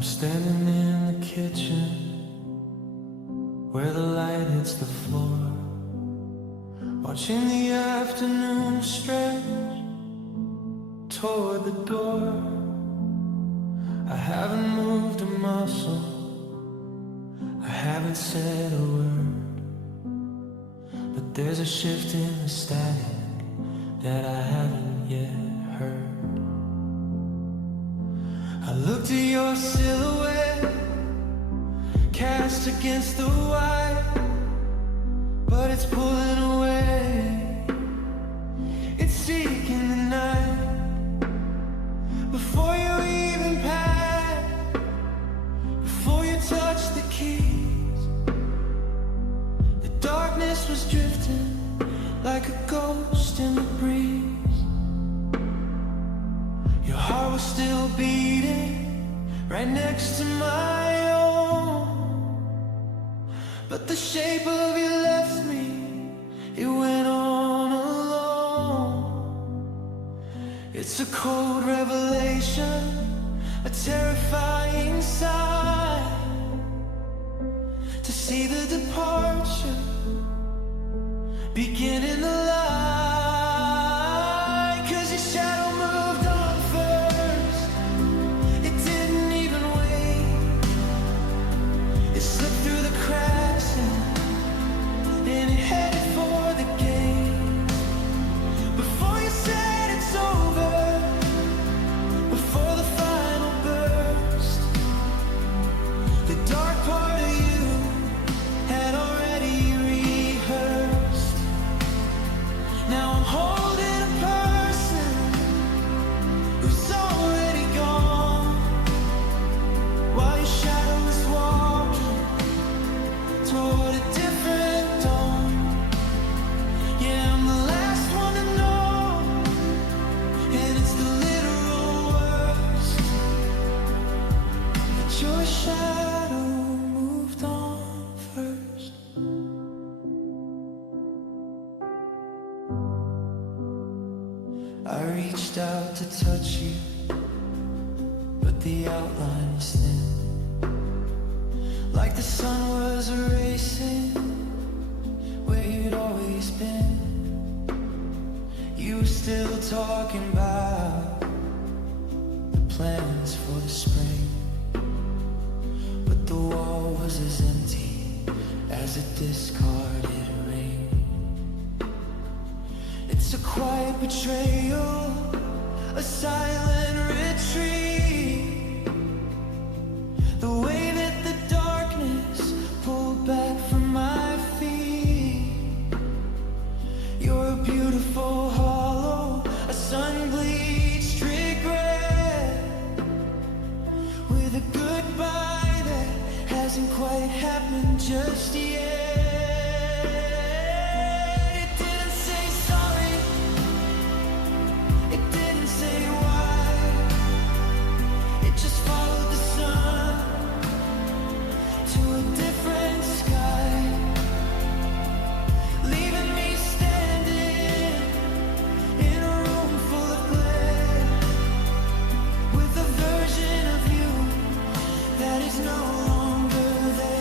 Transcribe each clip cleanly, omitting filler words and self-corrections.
I'm standing in the kitchen where the light hits the floor, watching the afternoon stretch toward the door. I haven't moved a muscle, I haven't said a word, but there's a shift in the static that I haven't yet heard. I looked at your silhouette cast against the white, but it's pulling away, it's seeking the night. Before you even packed, before you touched the keys, the darkness was drifting like a ghost in the breeze. Your heart was still beating right next to my own, but the shape of you left me, it went on alone. It's a cold revelation, a terrifying sight, to see the departure beginning the light. 'Cause your shadow moved on first, it didn't even wait, it slipped through the cracks and it headed for the gate. Before you said it's over, before the final burst, the dark part of you had already rehearsed. Now I'm holding a person who's already gone, while your shadow is walking toward a different dawn. Yeah, I'm the last one to know, and it's the literal worst, that your shadow moved on first. I reached out to touch you, but the outline was thin, like the sun was erasing where you'd always been. You were still talking about the plans for the spring, but the wall was as empty as a discarded ring. It's a quiet betrayal, a silent retreat, the way that the darkness pulled back from my feet. You're a beautiful hollow, a sun-bleached regret, with a goodbye that hasn't quite happened just yet. It didn't say sorry, it didn't say why, it just followed the sun to a different sky, leaving me standing in a room full of glare, with a version of you that is no longer there.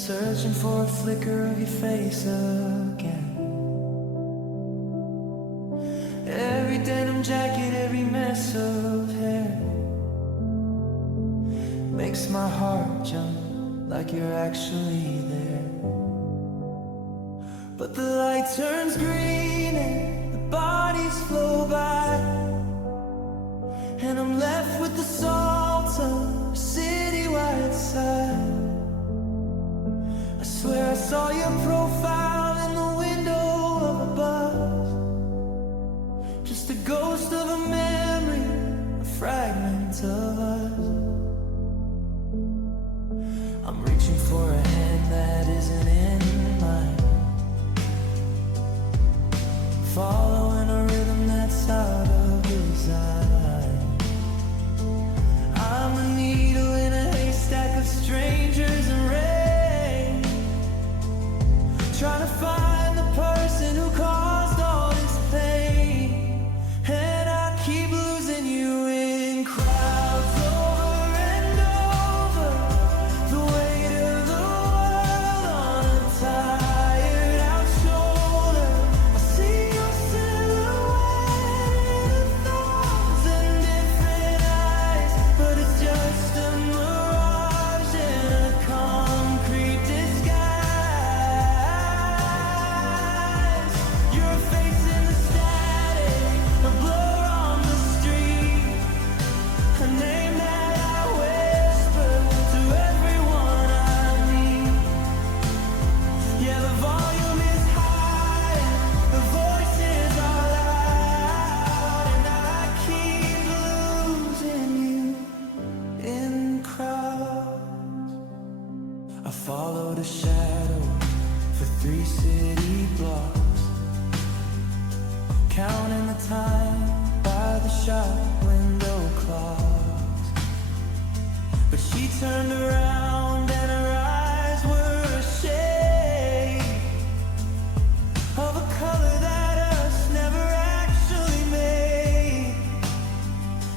searching for a flicker of your face again. Every denim jacket, every mess of hair makes my heart jump like you're actually there. But the light turns green and the bodies flow by, and I'm left with the salt of a city-wide sigh. I swear I saw your profile in the window of a bus, just a ghost of a memory, a fragment of us. I'm reaching for a hand that isn't in mine, following a rhythm that's out of design. I'm a needle in a haystack of strangers and rain, trying to find the person who caused all this pain. And I keep losing you in crowds over and over, the weight of the world on a tired out shoulder. I see your silhouette in 1,000 different eyes, but it's just a mirage in a concrete disguise. You're a face in the static, a blur on the street, a name that I whisper to everyone I meet. Yeah, the volume is high, the voices are loud, and I keep losing you in crowds. I followed a shadow for 3 city blocks, counting the time by the shop window clocks. But she turned around and her eyes were a shade of a color that us never actually made.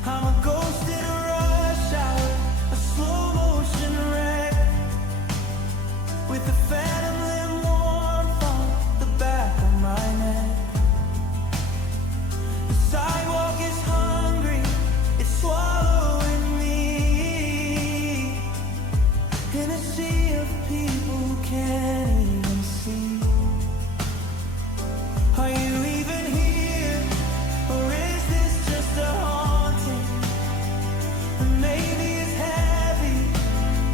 I'm a ghost in a rush hour, a slow motion wreck, with the phantom limb warmth on the back of my neck. The sidewalk is hungry, it's swallowing me in a sea of people who can't even see. Are you even here, or is this just a haunting? And maybe it's heavy,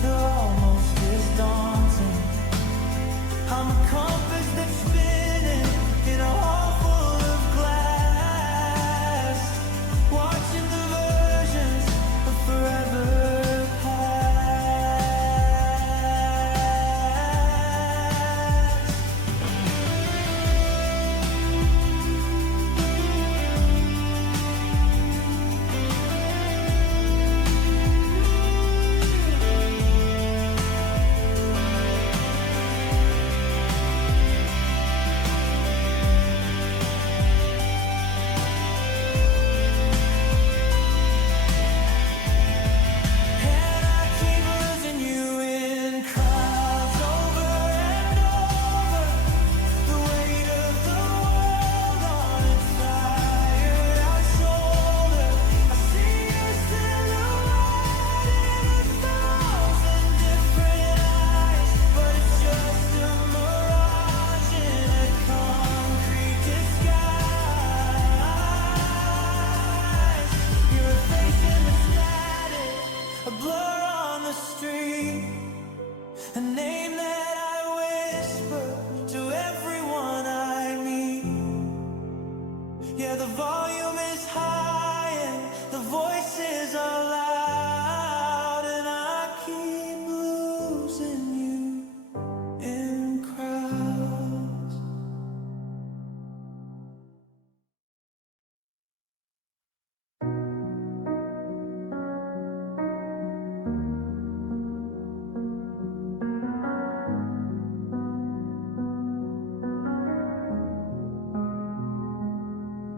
or almost as daunting. I'm a compass that's spinning in a hall full of glass, watching the versions of forever pass. And I keep losing you in crowds over and over, the weight of the world on its tired out shoulder. I see your silhouette in 1,000 different eyes, but it's just a mirage in a concrete disguise. You're a face in the static, a blur on the street, a name that I whisper to everyone I meet. Yeah, the volume is high and the voices are loud, and I keep losing you in crowds.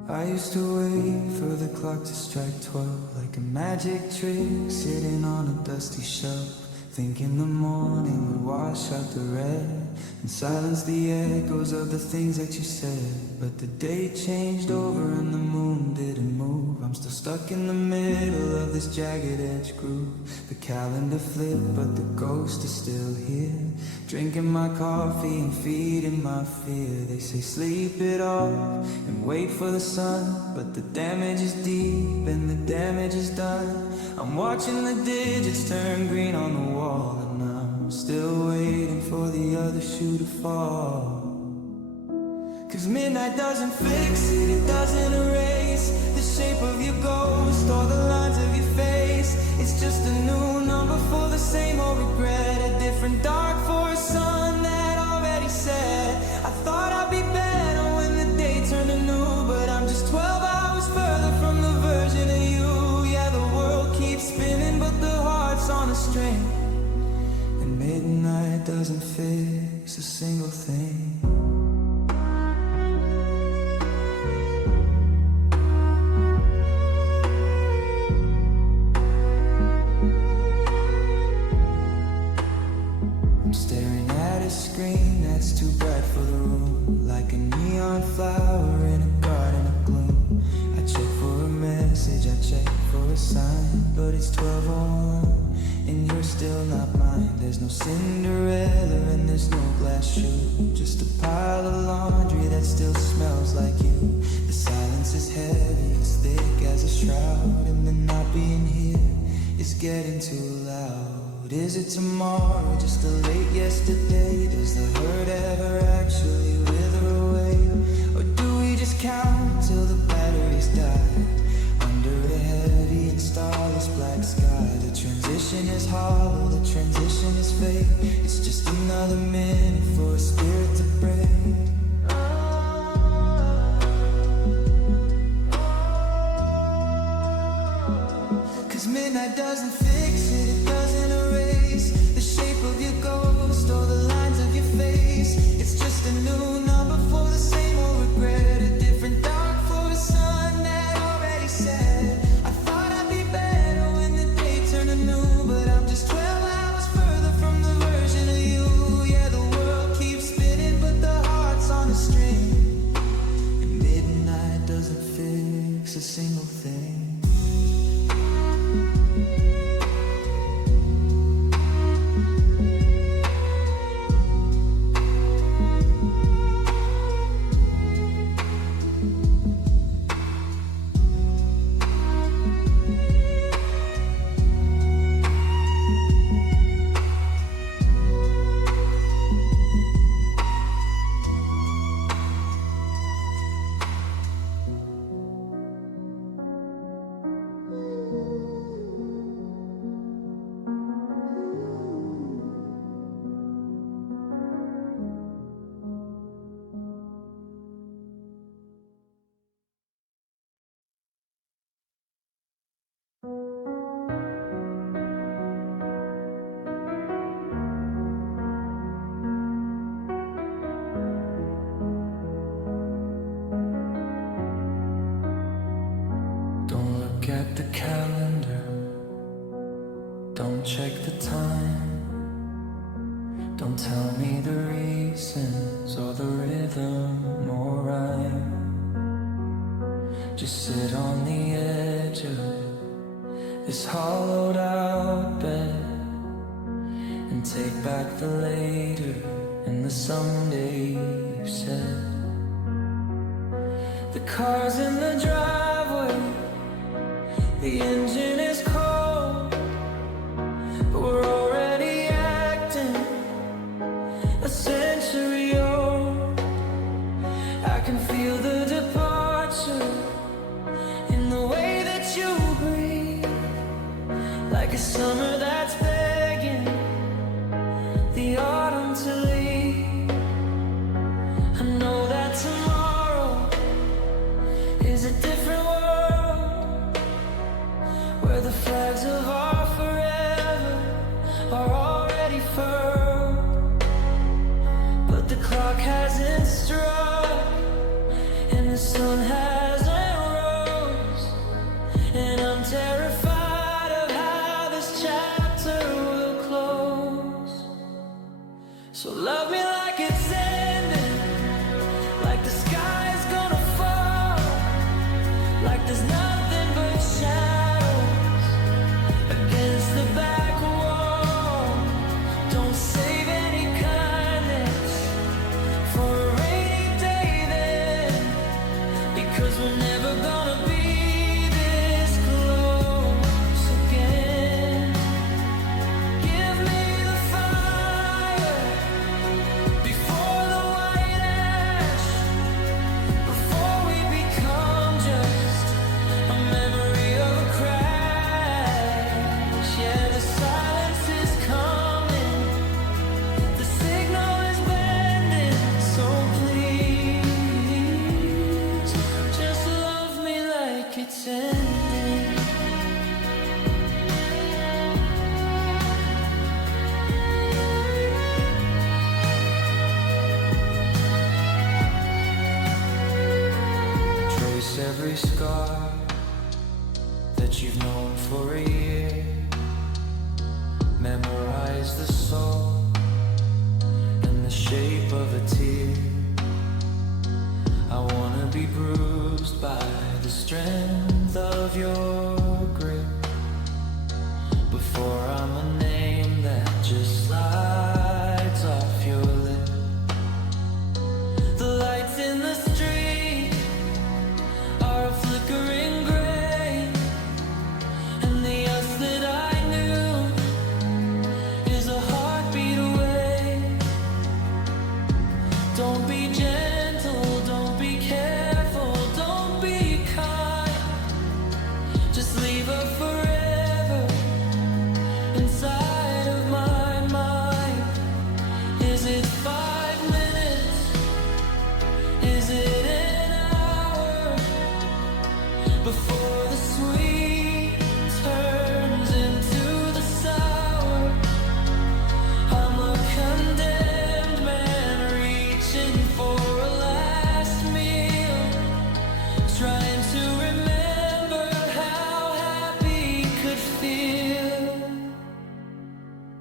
I used to wait for the clock to strike 12, like a magic trick, sitting on a dusty shelf, thinking the morning would wash out the red and silence the echoes of the things that you said. But the day changed over and the moon didn't move. I'm still stuck in the middle of this jagged edge groove. The calendar flipped but the ghost is still here, drinking my coffee and feeding my fear. They say sleep it off and wait for the sun, but the damage is deep and the damage is done. I'm watching the digits turn green on the wall, and I'm still waiting for the other shoe to fall. Cause midnight doesn't fix it, it doesn't erase the shape of your ghost or the lines of your face. It's just a new number for the same old regret, a different dark for a sun that already set. I thought I'd be better when the day turned to new, but I'm just 12 hours further from the version of you. Yeah, the world keeps spinning but the heart's on a string, and midnight doesn't fix a single thing. Screen that's too bright for the room, like a neon flower in a garden of gloom. I check for a message, I check for a sign, but it's 12:01 and you're still not mine. There's no Cinderella and there's no glass shoe, just a pile of laundry that still smells like you. The silence is heavy, it's thick as a shroud, and the not being here is getting too loud. Is it tomorrow, just a late yesterday? Does the hurt ever actually wither away? Or do we just count till the batteries die under a heavy and starless black sky? The transition is hollow, the transition is fake. It's just another minute for a spirit to break. Cause midnight doesn't fix it, it doesn't erase the shape of your ghost or the lines of your face. It's just a new number for the same old regret, a different dark for a sun that already set. I thought I'd be better when the day turned to new, but I'm just 12 hours further from the version of you. Yeah, the world keeps spinning but the heart's on a string, and midnight doesn't fix a single thing. At the calendar, don't check the time, don't tell me the reasons or the rhythm or rhyme. Just sit on the edge of this hollowed out bed and take back the later and the someday you said. The car's in the driveway, the engine is cold, but we're already acting a century old. I can feel the departure in the way that you breathe, like a summer that's begging the autumn to leave. I know that tomorrow is a different world, where the flags of our forever are already furled, but the clock hasn't struck and the sun hasn't rose, and I'm terrified of how this chapter will close. love me like it's ending, like the sky's gonna fall, like there's nothing but shadows against the back wall. Don't save any kindness for a rainy day then, because we're never gonna be this close again. Give me the fire before the white ash, before we become just a memory of a crash. Yeah, the silence is coming, the signal is bending, so please just love me like it's ending. Trace every scar that you've known for a year. Memorize the soul and the shape of a tear. I wanna be bruised by the strength of your grip, before I'm a name that just slides off your lip. The lights in the street are a flickering gray, and the us that I knew is a heartbeat away. Don't be gentle, don't be careful, don't be kind. Just leave her forever inside of my mind. Is it 5 minutes? Is it an hour before the sweet turns into the sour? I'm a condemned man reaching for a last meal, trying to remember how happy could feel.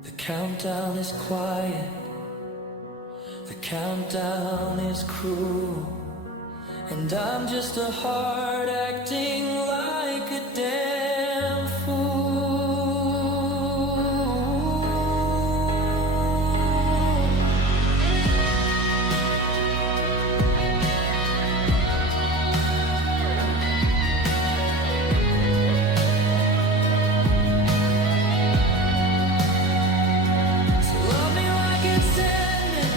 The countdown is quiet, the countdown is cruel, and I'm just a heart acting like a damn fool. So love me like it's ending,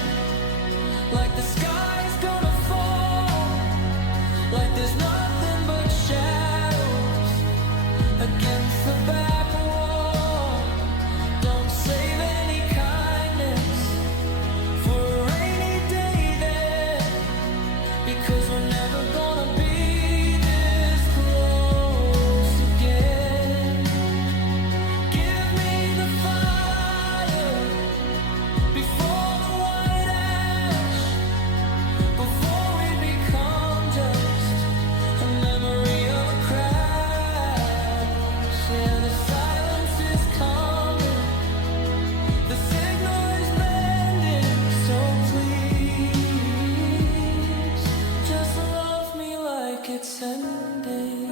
like the sky's gonna fall, like there's nothing but shadows against the back wall. Don't save any kindness for a rainy day then, because we're never gonna be this close again. Give me the fire before the white ash, before we become just a memory of a crash. Yeah, the silence is coming, the signal is bending, so please just love me like it's ending.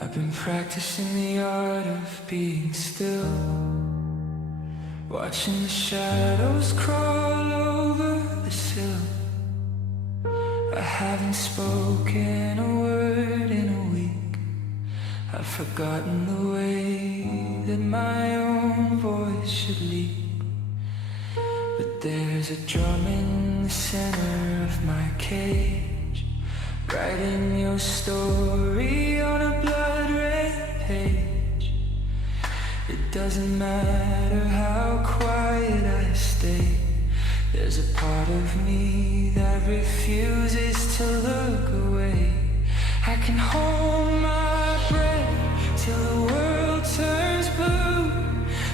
I've been practicing the art of being still, watching the shadows crawl over the sill. I haven't spoken a word in a week. I've forgotten the way that my own voice should leap. But there's a drum in the center of my cave, writing your story on a blood red page. It doesn't matter how quiet I stay, there's a part of me that refuses to look away. I can hold my breath till the world turns blue,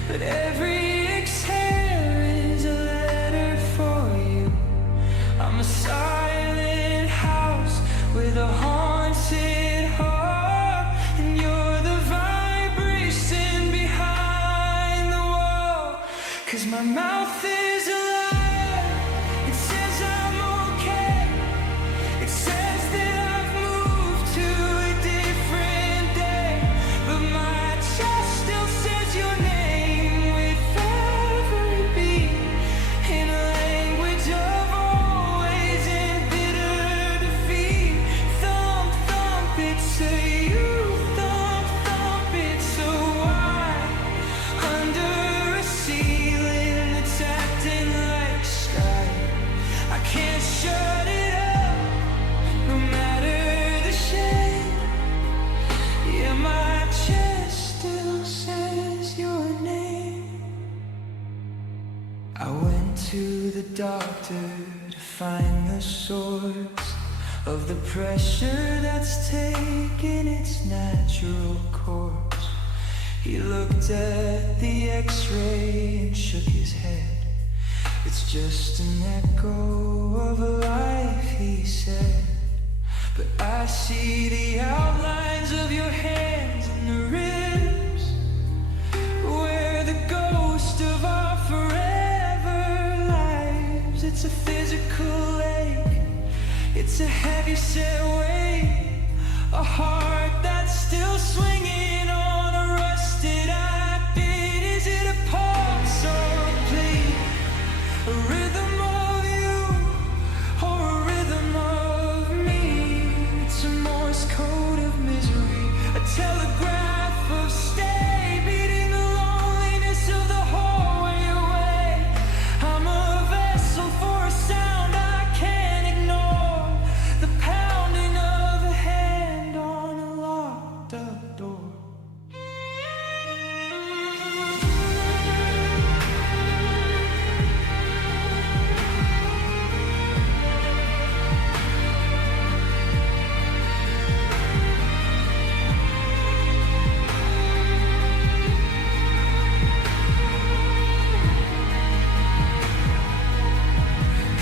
but every exhale is a letter for you. I'm a silent house with a haunted heart, and you're the vibration behind the wall. 'Cause my mouth is alive, it says I'm okay, it says that I've moved to a different day, but my chest still says your name with every beat, in a language of always and bitter defeat. Thump, thump, it's a you, thump, thump, it's a why. Under a ceiling that's acting like sky, I can't shut it up, no matter the shame. Yeah, my chest still says your name. I went to the doctor to find the source of the pressure that's taken its natural course. He looked at the x-ray and shook his head. It's just an echo of a life, he said. But I see the outlines of your hands and the ribs, where the ghost of our forever lives. It's a physical ache, it's a heavy set weight, a heart that's still swinging on a rusted outfit. Is it a pulse or a plea, a rhythm of you or a rhythm of me? It's a Morse code of misery, a telegraph of stay, beating the loneliness of the hallway away. I'm a vessel for a sound I can't ignore, the pounding of a hand on a locked up door.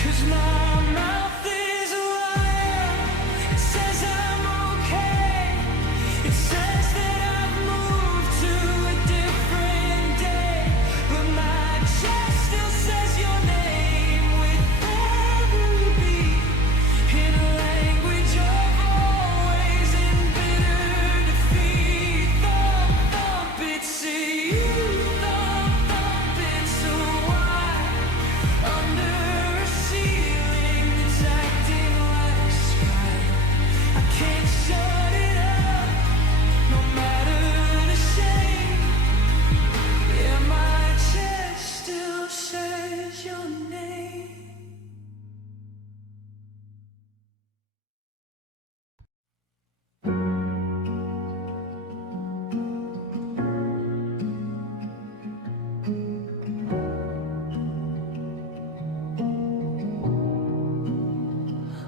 Cause my mouth is a liar, it says I'm okay, it says that I've moved to a different day, but my chest still says your name with every beat, in a language of always and bitter defeat. Thump, thump, it's a you, thump, thump, it's a why. Under a ceiling that's acting like sky, I can't shut it up, no matter the shame. Yeah, my chest still says your name.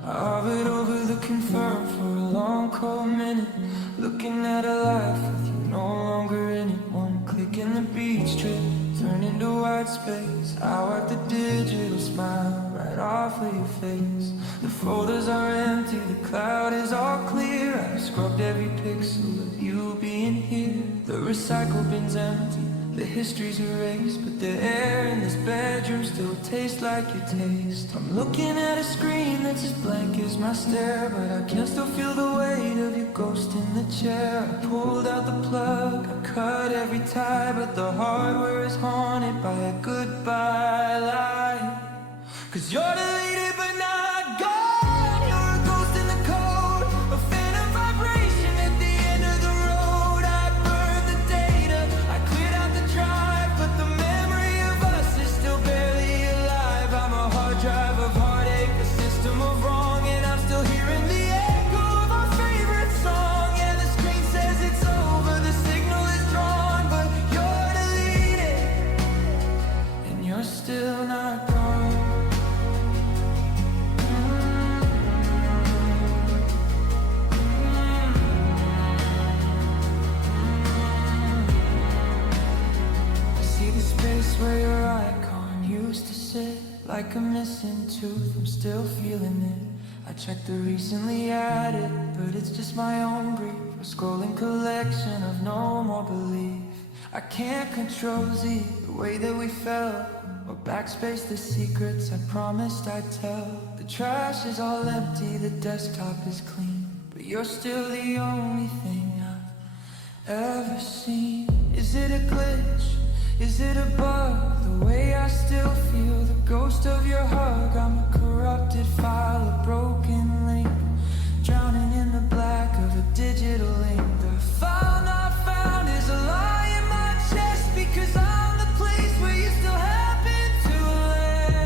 I hovered over the confirm for a long cold minute, looking at a life with you no longer in it. One click and the beat strip turned into white space. I wiped the digital smile right off of your face. The folders are empty, the cloud is all clear. I've scrubbed every pixel of you being here. The recycle bin's empty, the history's erased, but the air in this bedroom still tastes like your taste. I'm looking at a screen that's as blank as my stare, but I can still feel the weight of your ghost in the chair. I pulled out the plug, I cut every tie, but the hardware is haunted by a goodbye lie. 'Cause you're deleted but not gone, you're a ghost in the code, a phantom vibration at the end of the road. I burned the data, I cleared out the drive, but the memory of us is still barely alive. I'm a hard drive of heartache, a system of wrong, and I'm still hearing the echo like a missing tooth, I'm still feeling it. I checked the recently added, but it's just my own grief. A scrolling collection of no more belief. I can't control the way that we felt, or backspace the secrets I promised I'd tell. The trash is all empty, the desktop is clean, but you're still the only thing I've ever seen. Is it a glitch? Is it a bug? The way I still feel the ghost of your hug. I'm a corrupted file, a broken link, drowning in the black of a digital ink. The file not found is a lie in my chest, because I'm the place where you still happen to land.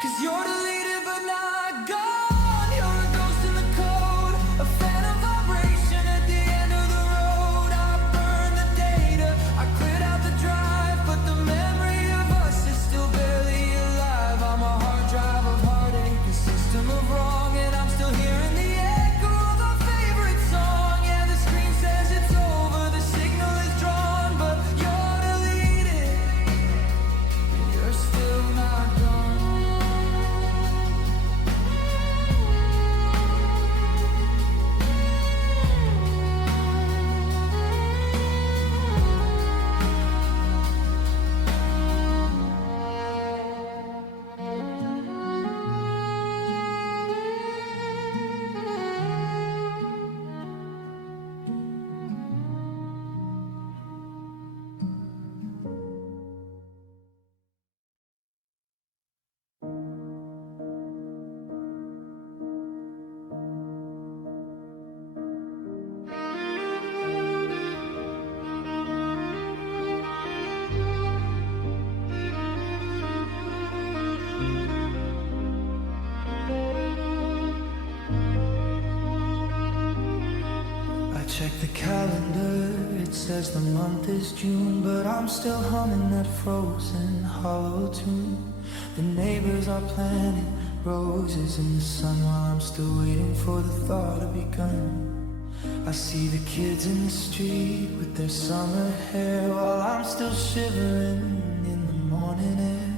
'Cause you're deleted but not gone. You're a ghost in the code, a phantom vibration at the end of the road. I burned the data, I cleared out the drive, but the memory of us is still barely alive. I'm a hard drive of heartache, a system of wrong, and I'm still hearing the echo of our favorite song. Yeah, the screen says it's over, the signal is drawn, but you're deleted, and you're still not gone. Check the calendar, it says the month is June, but I'm still humming that frozen hollow tune. The neighbors are planting roses in the sun while I'm still waiting for the thaw to begun. I see the kids in the street with their summer hair while I'm still shivering in the morning air.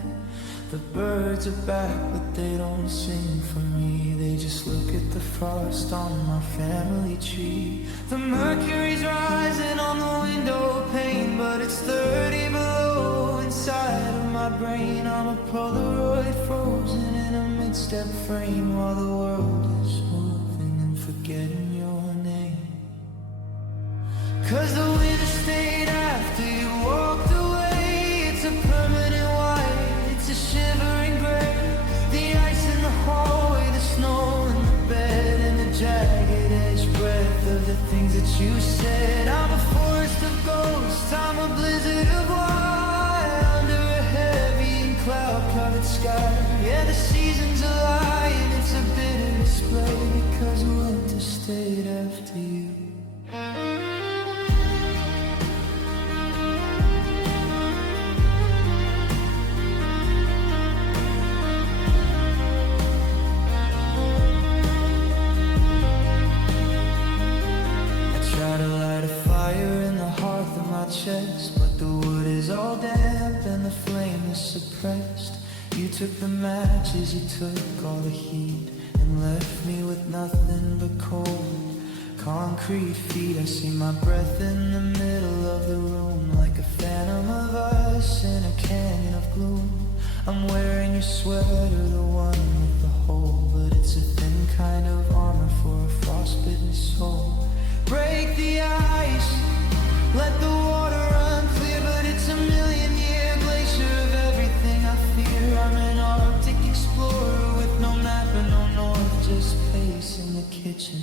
The birds are back, but they don't sing for me. They just look at the frost on my family tree. The mercury's rising on the window pane, but it's 30 below inside of my brain. I'm a Polaroid frozen in a mid-step frame while the world is moving and forgetting your name. 'Cause the winter stayed after you walked away. It's a permanent white, it's a shivering gray. The ice in the hallway, the snow in the bed, and the jagged edge breath of the things that you said. I'm a forest of ghosts, I'm a blizzard of white under a heavy and cloud-covered sky. Yeah, the seasons are lying, it's a bitter display, because winter stayed after you. Chest, but the wood is all damp and the flame is suppressed. You took the matches, you took all the heat, and left me with nothing but cold concrete feet. I see my breath in the middle of the room, like a phantom of us in a canyon of gloom. I'm wearing your sweater, the one with the hole, but it's a thin kind of armor for a frostbitten soul. Break the ice, let the water run clear, but it's a million-year glacier of everything I fear. I'm an Arctic explorer with no map and no north, just pacing the kitchen,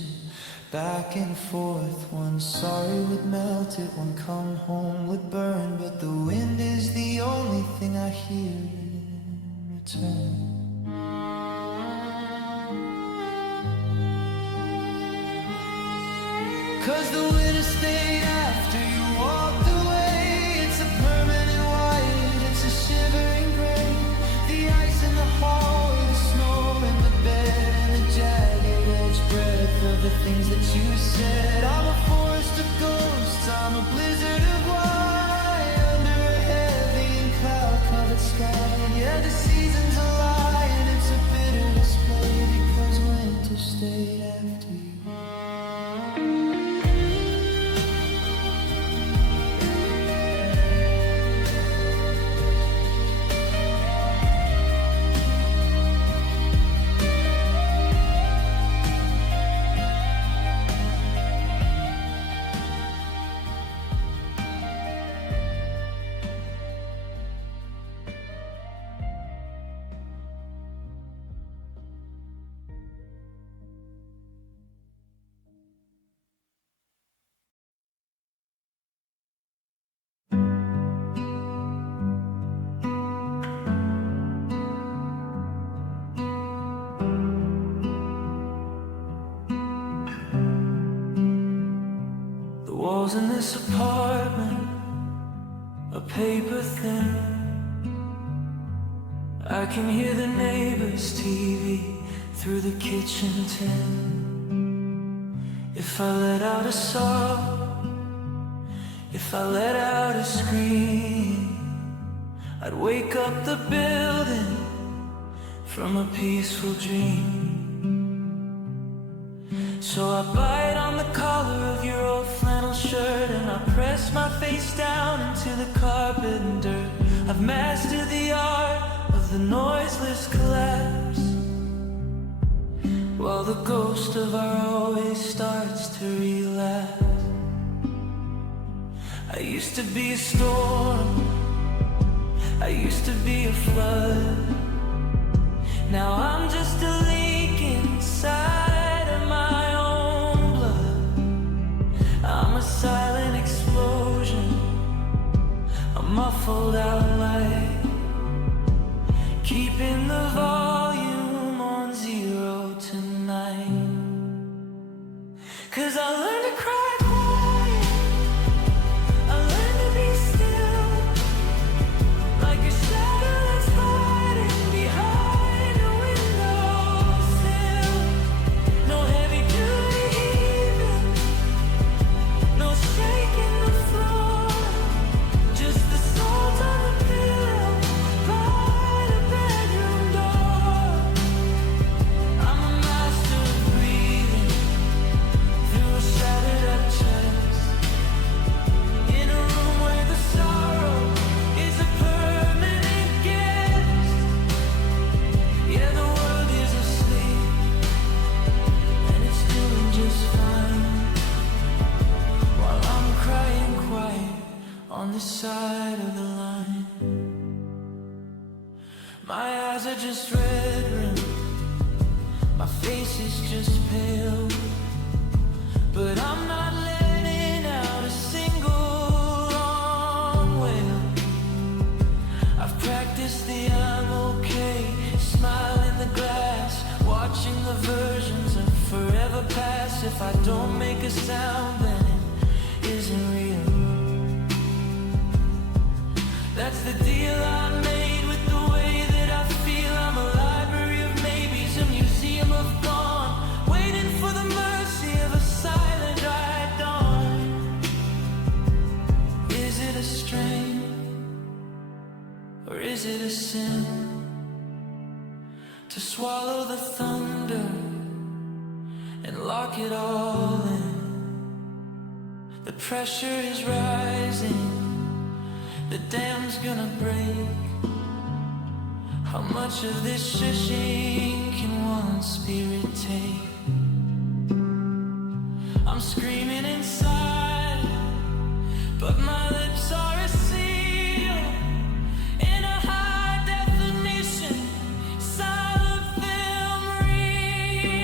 back and forth. One sorry would melt it, one come home would burn, but the wind is the only thing I hear in return. 'Cause the winter stayed after you walked away. It's a permanent white, it's a shivering gray. The ice in the hallway, the snow in the bed, and the jagged edge breath of the things that you said. I'm a forest of ghosts, I'm walls in this apartment are paper thin. I can hear the neighbor's TV through the kitchen tin. If I let out a sob, if I let out a scream, I'd wake up the building from a peaceful dream. So I bite on the collar of your old flannel shirt, and I press my face down into the carpet and dirt. I've mastered the art of the noiseless collapse, while the ghost of our always starts to relapse. I used to be a storm, I used to be a flood. Now I'm just a leak inside of my own blood. I'm a silent explosion, a muffled out light, keeping the volume on zero tonight. 'Cause I learned to cry quiet, I learned to be still, like a shadow that's hiding behind a windowsill. No heavy duty heaving, no shaking the floor, just the salt on the pillow by the bedroom door. I'm a master of breathing through a shattered up chest, in a room where the sorrow is a permanent guest. Yeah, the world is asleep, and it's doing just fine, while I'm crying quiet on this side of the line. My eyes are just red rimmed, my face is just pale, but I'm not letting out a single long wail. I've practiced the I'm okay smile in the glass, watching the versions of forever pass. If I don't make a sound, then it isn't real. That's the deal I made with the way that I feel. I'm a library of maybes, a museum of gone, waiting for the mercy of a silent dry dawn. Is it a strain, or is it a sin, to swallow the thunder and lock it all in? The pressure is rising, the dam's gonna break. How much of this shushing can one spirit take? I'm screaming inside, but my lips are a seal in a high definition silent film reel.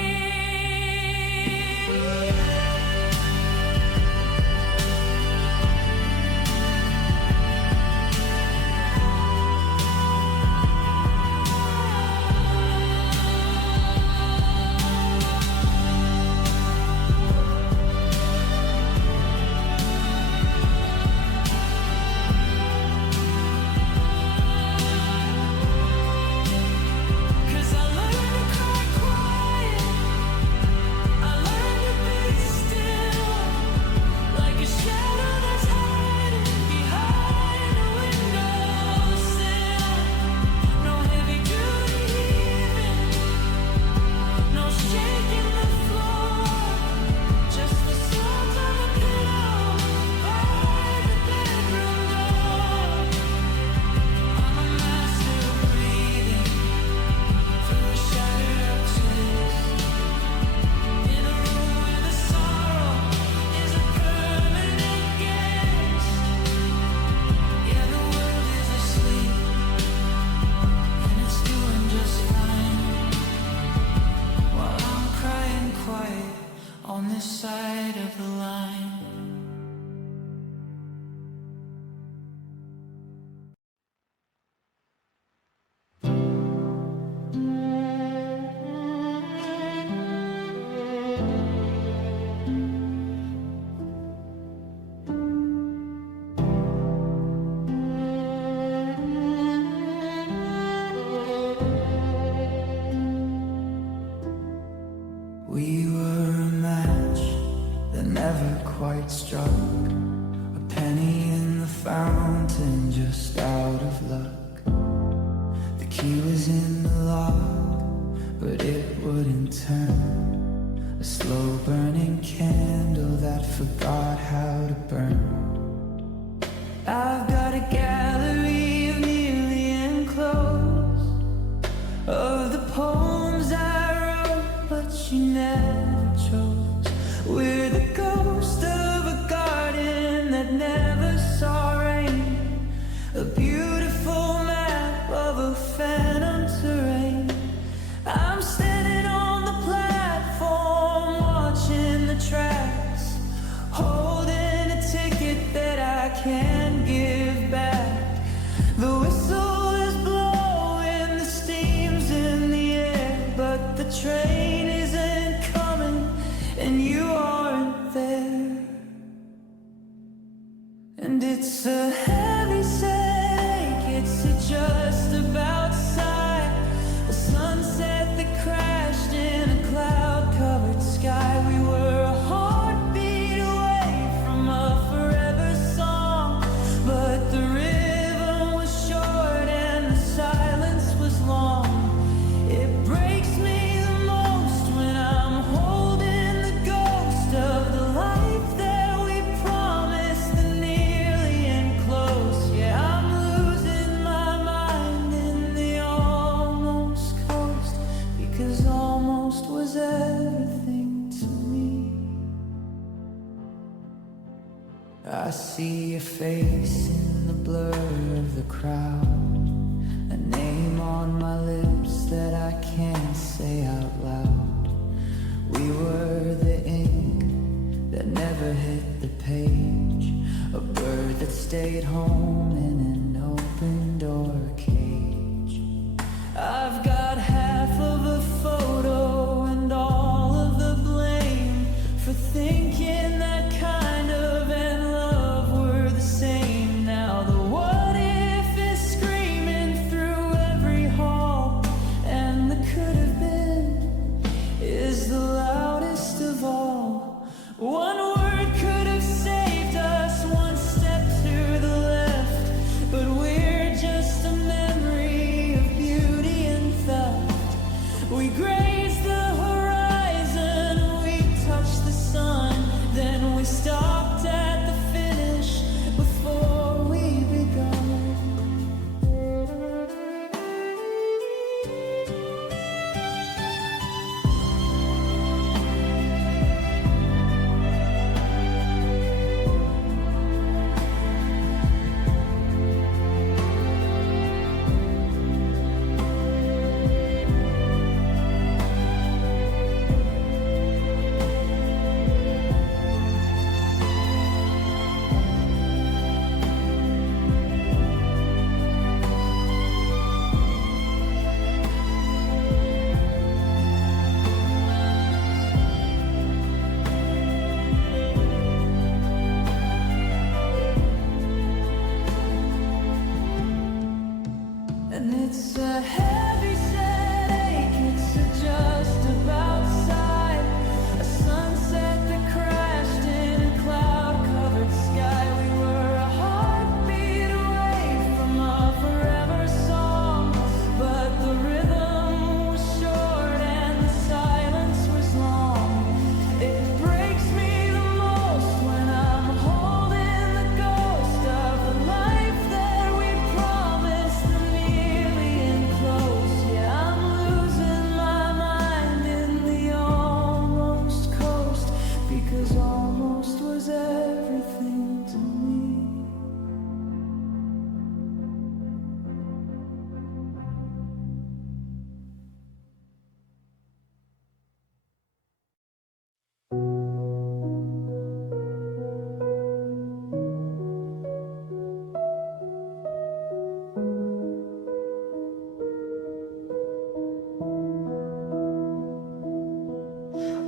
She was in the lock, but it wouldn't turn. A slow burning candle that forgot how to burn. I've got a gallery of nearly enclosed of the poems I wrote, but you never chose. We're the ghost of a garden that never saw rain, a beautiful map of a phantom terrain. I'm standing on the platform, watching the tracks, holding a ticket that I can't give back. The whistle is blowing, the steam's in the air, but the train isn't coming, and you aren't there. And it's a heavy set ache, it's just about sight. A sunset that crashed in a cloud-covered sky. We were a heartbeat away from a forever song, but the rhythm was short and the silence was long. It breaks me the most when I'm holding the ghost of the life that we promised, the nearly enclosed. Yeah, I'm losing my mind in the almost coast, because almost was everything to me. I see your face in the blur of the crowd, a name on my lips that I can't say out loud. We were the ink that never hit the page, a bird that stayed home in an open door cage. I've got half of a photo and all of the blame for thinking that kind of and love were the same. Now the what if is screaming through every hall, and the could have been is the loudest of all. One word could have saved us, one step to the left, but we're just a memory of beauty and theft. We grazed the horizon, we touched the sun, then we stopped at the finish before we begun. And it's a heavy set ache, it's just about sight. A sunset that crashed in a cloud-covered sky. We were a heartbeat away from a forever song, but the rhythm was short and the silence was long. It breaks me the most when I'm holding the ghost of the life that we promised, the nearly enclosed. Yeah, I'm losing my mind in the almost coast, because almost was everything to me.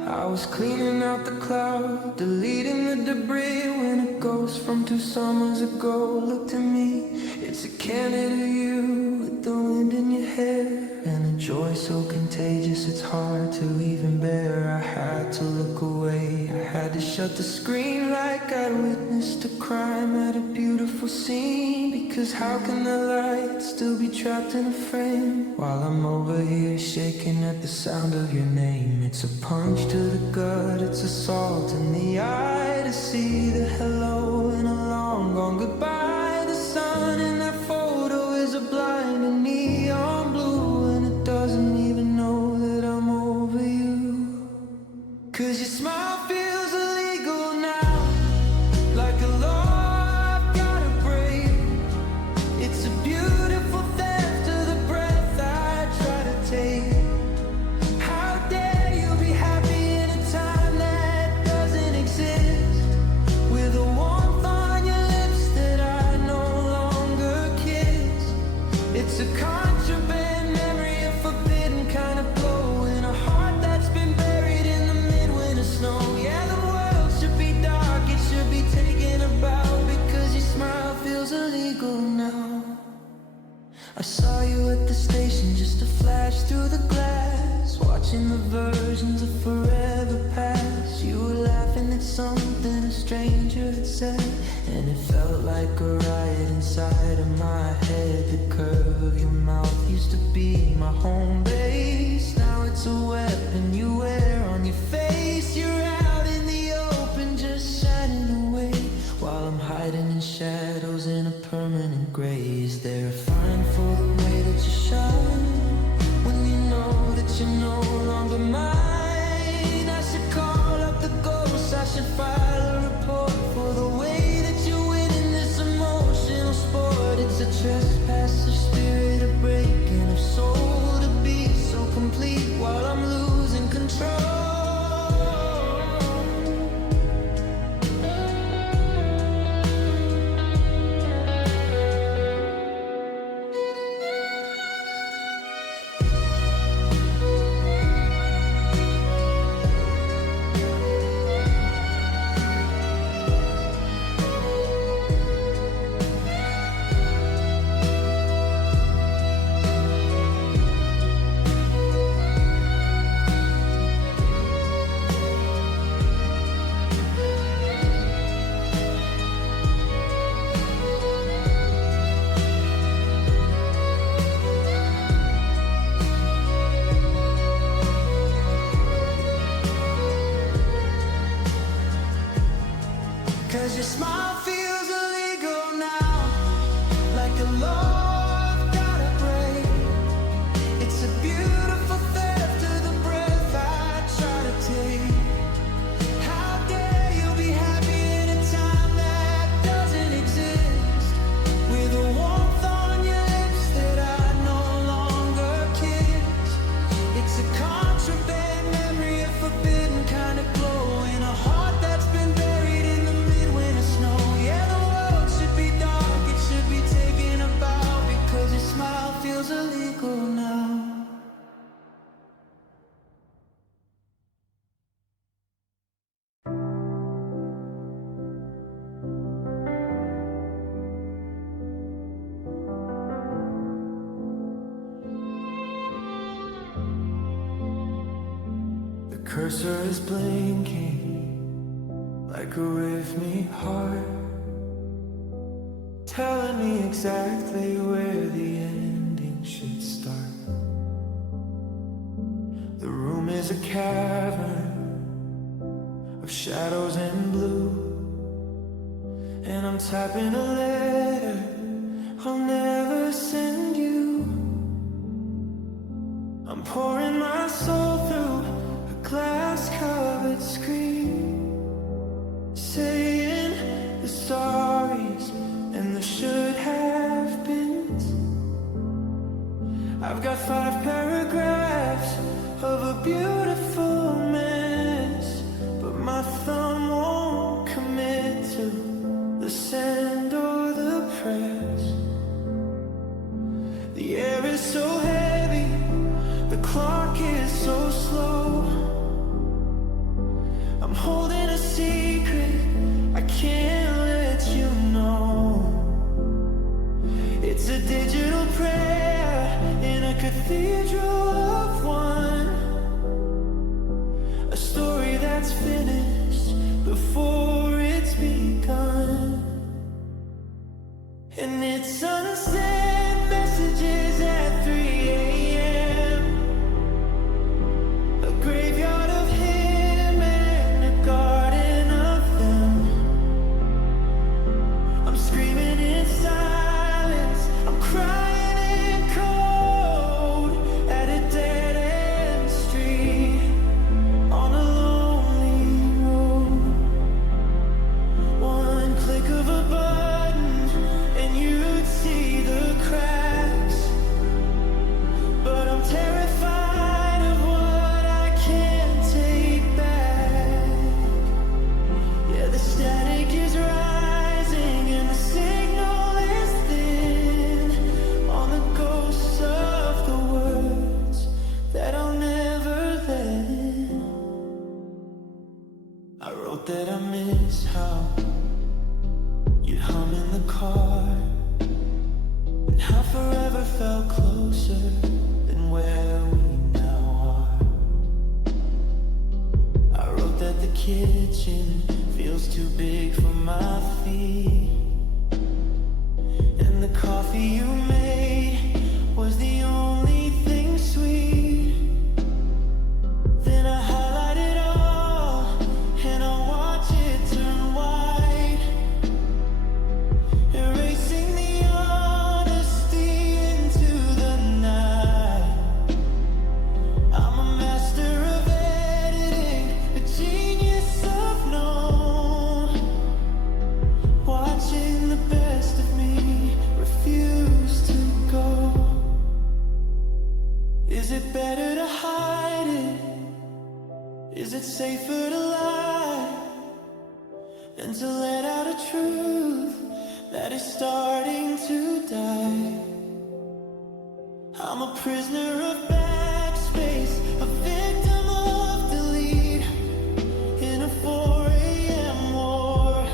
I was cleaning out the cloud, deleting the debris, when a ghost from 2 summers ago looked at me. It's a candid of you with the wind in your hair and a Joy so contagious, it's hard to even bear. I had to look away, I had to shut the screen like I witnessed a crime at a beautiful scene. Because how can the light still be trapped in a frame while I'm over here shaking at the sound of your name? It's a punch to the gut, it's assault in the eye to see the hello in a long gone goodbye. The sun in that photo is a blinding neon blue, and it doesn't even know that I'm over you. 'Cause your smile feels illegal now, like a law I've gotta break. It's a beautiful theft of the breath I try to take. How dare you be happy in a time that doesn't exist, with a warmth on your lips that I no longer kiss. It's a contraband memory, a forbidden kind of glow in a heart that's been buried in the midwinter snow. Yeah, the world should be dark, it should be taken about, because your smile feels illegal now. I saw you at the station, just a flash through the glass, watching the versions of forever pass. You were laughing at something a stranger had said, and it felt like a riot inside of my head. The curve of your mouth used to be my home base, now it's a weapon you wear on your face. You're out in the open, just shining away, while I'm hiding in shadows in a permanent gray. Is there a fine for the way that you shine, when you know that you're no longer mine? I should call up the ghosts, I should file a report for the way that you win in this emotional sport. It's a trespass of spirit, a breaking of soul, to be so complete while I'm losing control. Cause your smile feels illegal now, like a law I've gotta break. It's a beautiful theft of the breath I try to take. How dare you be happy in a time that doesn't exist, with a warmth on your lips that I no longer kiss. It's a contraband memory, a forbidden kind of glow in a heart that's been buried in the midwinter snow. Yeah, the world should be dark, it should be taken about, because your smile feels illegal now. The cursor is blinking like a with me heart, telling me exactly where the ending should start. The room is a cavern of shadows and blue, and I'm typing a letter I'll never send you. I'm pouring my soul through a glass-covered screen, saying the stories and the should-have-beens. I've got 5 paragraphs of a beautiful mess, but my thumb won't commit to the send or the press. The air is so heavy, the clock is so slow. I'm holding a secret I can't let you know. It's a digital prayer in a cathedral before it's begun. And it's unsent messages at 3 a.m. A graveyard of him and a garden of them. I'm screaming in silence, I'm crying in cold at a dead-end street on a lonely road. One click of a button and you'd see the cracks. But I'm terrified of what I can't take back. Yeah, the static is rising and the signal is thin on the ghosts of the words that I'll never let in. I wrote that I miss how you'd hum in the car, and how forever felt closer than where we now are. I wrote that the kitchen feels too big for my feet, and the coffee you made was the only thing sweet. Then I highlight it all and I watch it turn white, erasing the honesty into the night. I'm a master of editing, a genius of no, watching the best of me refuse to go. Is it better to hide it? Is it safer to lie than to let out a truth that is starting to die? I'm a prisoner of backspace, a victim of delete, in a 4 a.m. war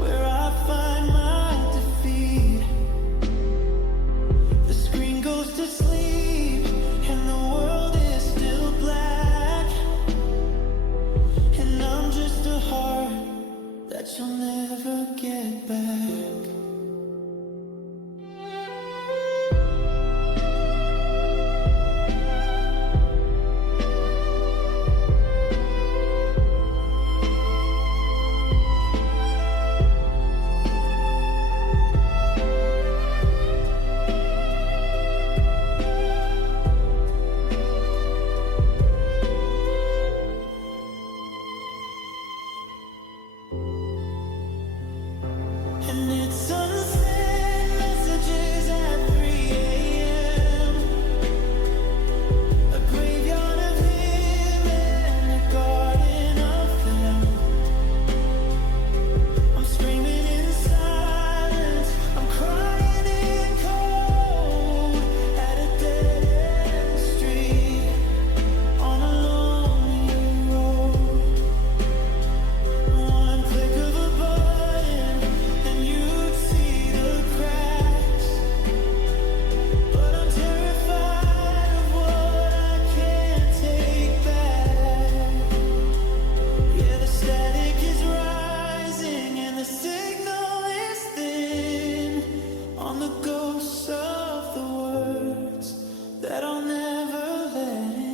where I find my defeat. The screen goes to sleep and the world is still black, and I'm just a heart that you'll never get back. And it's unsent messages at 3 a.m. A graveyard of him and a garden of them. I'm screaming in silence, I'm crying in cold at a dead-end street on a lonely road. One click of a button and you'd see the cracks. But I'm terrified of what I can't take back. Yeah, the static is rising and the signal is thin on the ghosts of the words that I'll never let in.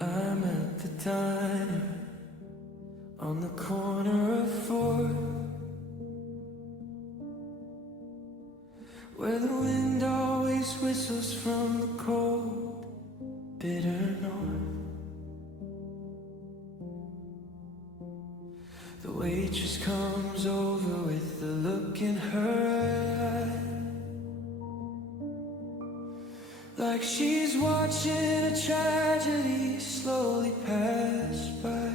I'm at the diner on the corner of 4th, where the wind always whistles from the cold, bitter north. The waitress comes over with the look in her eye, like she's watching a tragedy slowly pass by.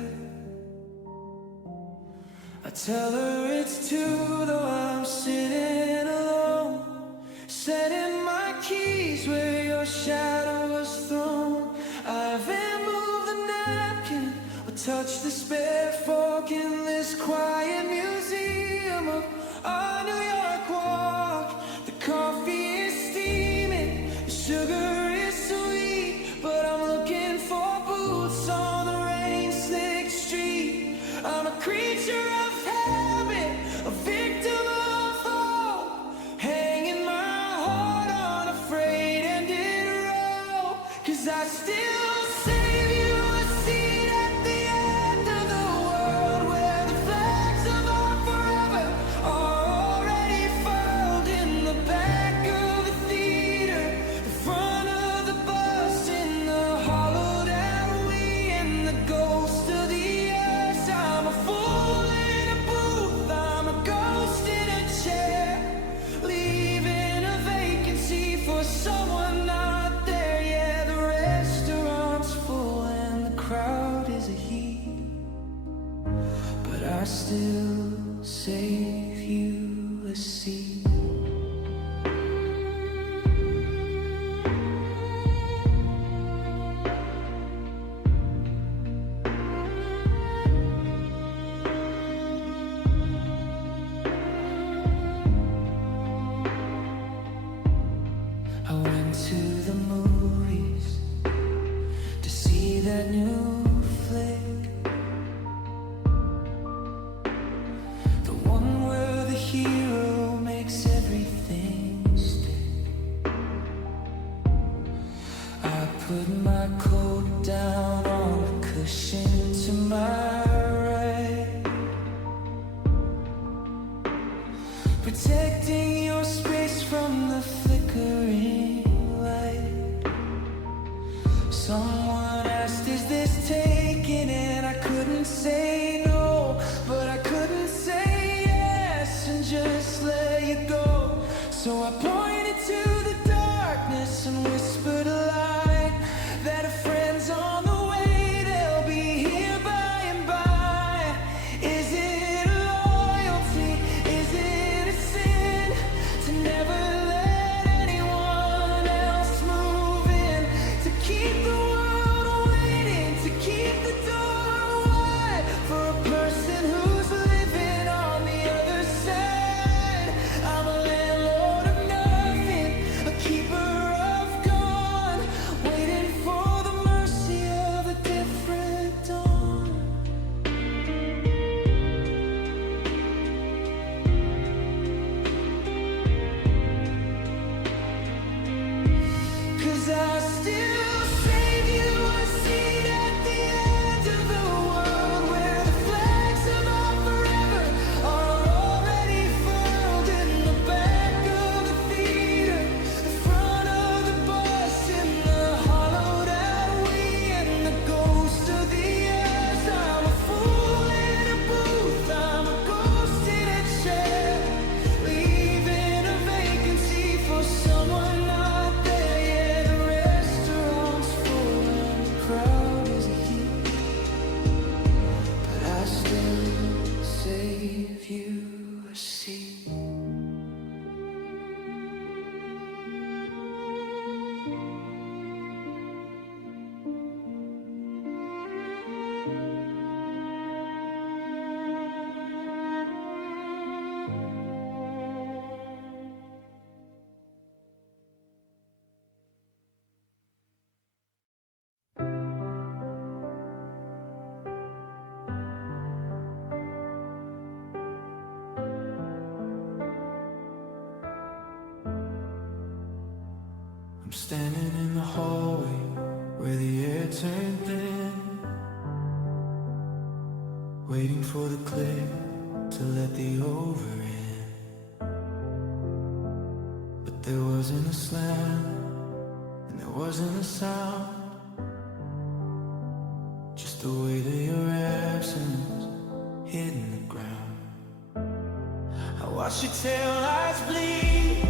I Tell her it's two, though I'm sitting alone, setting my keys where your shadow was thrown. I haven't moved the napkin or touched the spare fork in this quiet museum of our New York walk. The coffee is steaming, the sugar is sweet, but I'm looking for boots on the rain-slicked street. I'm a creature of habit, a victim of hope, hanging my heart on a freight-ended rope. 'Cause I still save you a seat at the end of the world, where the flags of our forever are already furled. In the back of the theater, the front of the bus, in the hollowed out we, and the ghost of the earth. I'm a fool in a booth, I'm a ghost in a chair, leaving a vacancy for someone not there. Yeah, the restaurant's full and the crowd is a heap, but I still save you a seat. I went to the movies to see that new flick, the one where the hero makes everything stick. I put my coat down on the cushion to my right, protecting your space from the flickering light. Someone asked, is this taken? And I couldn't say no, but I couldn't say yes and just let you go. So I pointed to the darkness and whispered a line, that a friend's on the way, they'll be here by and by. Is it loyalty? Is it a sin to never let anyone else move in? To keep the world waiting, to keep the door wide for a person who's living on the other side. I'm a landlord of nothing, a keeper of gone, waiting for the mercy of a different dawn. 'Cause I still save you a seat at the end of the world, where the flags of our forever are already furled. In the back of the theater, the front of the bus, in the hollowed out we, and the ghost of the earth. I'm a fool in a booth, I'm a ghost in a chair, leaving a vacancy for someone not there. Yeah, the restaurant's full and the crowd is a heap, but I still save you a seat. I'm standing in the hallway where the air turned thin, waiting for the click to let the over in. But there wasn't a slam and there wasn't a sound, just the weight of your absence hitting the ground. I watched your tail lights bleed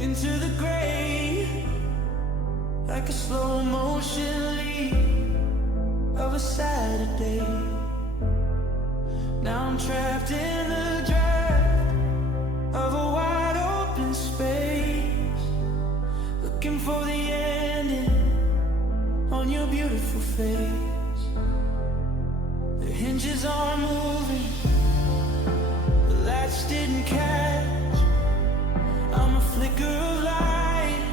into the gray, like a slow motion lead of a Saturday. Now I'm trapped in the drag of a wide open space, looking for the ending on your beautiful face. The hinges are moving, the latch didn't catch. I'm a flicker of light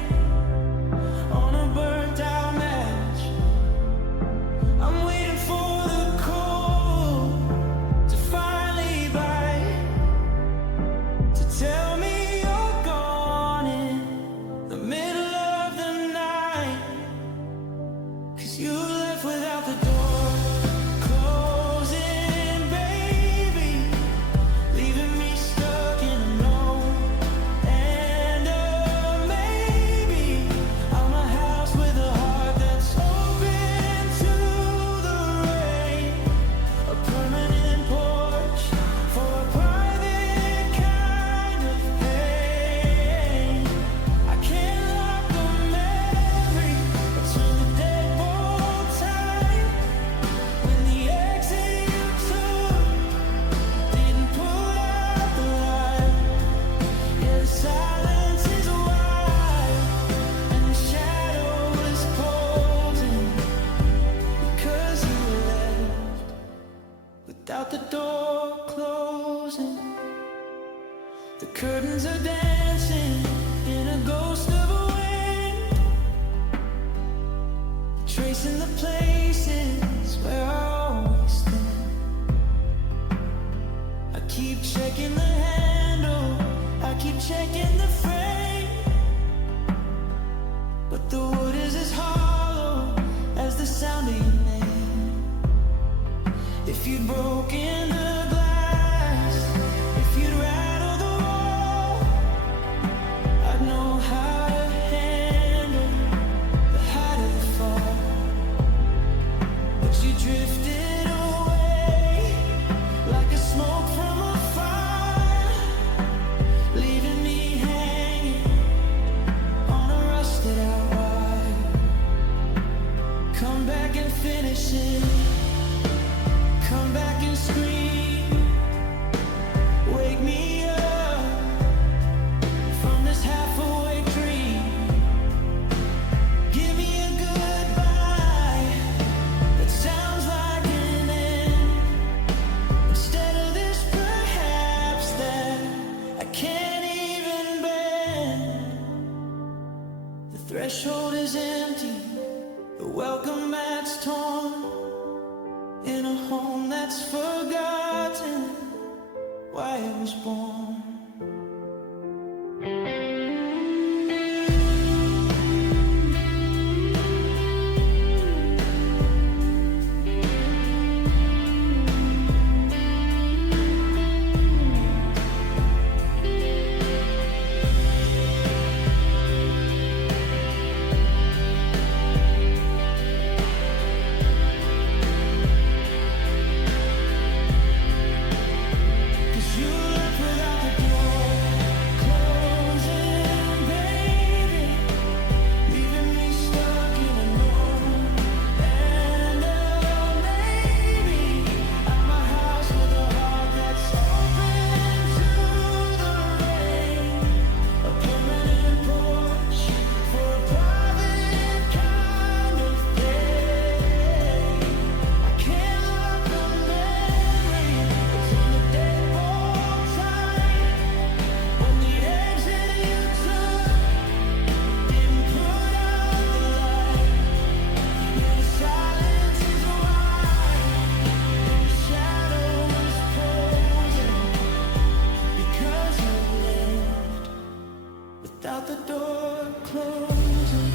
on a burnt out match. I'm waiting for the cold to finally bite, to tell me you're gone in the middle of the night. 'Cause you left without the door closing, baby, leaving me stuck in a no and a maybe. I'm a house with a heart that's open to the rain, a permanent porch for a private kind of pain. I can't lock the memory or turn the deadbolt tight when the exit you took didn't put out the light. Yeah, the silence is wide and the shadow is closing because you left without the door closing. The curtains are dancing in a ghost of a wind, tracing the places where I always been. I keep checking the handle, I keep checking the frame, but the wood is as hollow as the sound of your name. If you'd broken the glass, if you'd rattled the wall, I'd know how to handle the height of the fall. But you drifted away like a smoke from a fire, leaving me hanging on a rusted out wire. Come back and finish it, come back and scream, wake me up from this half-awake dream. Give me a goodbye that sounds like an end, instead of this perhaps that I can't even bend. The threshold is empty, the welcome mat's torn, in a home that's forgotten why it was born. Without the door closing.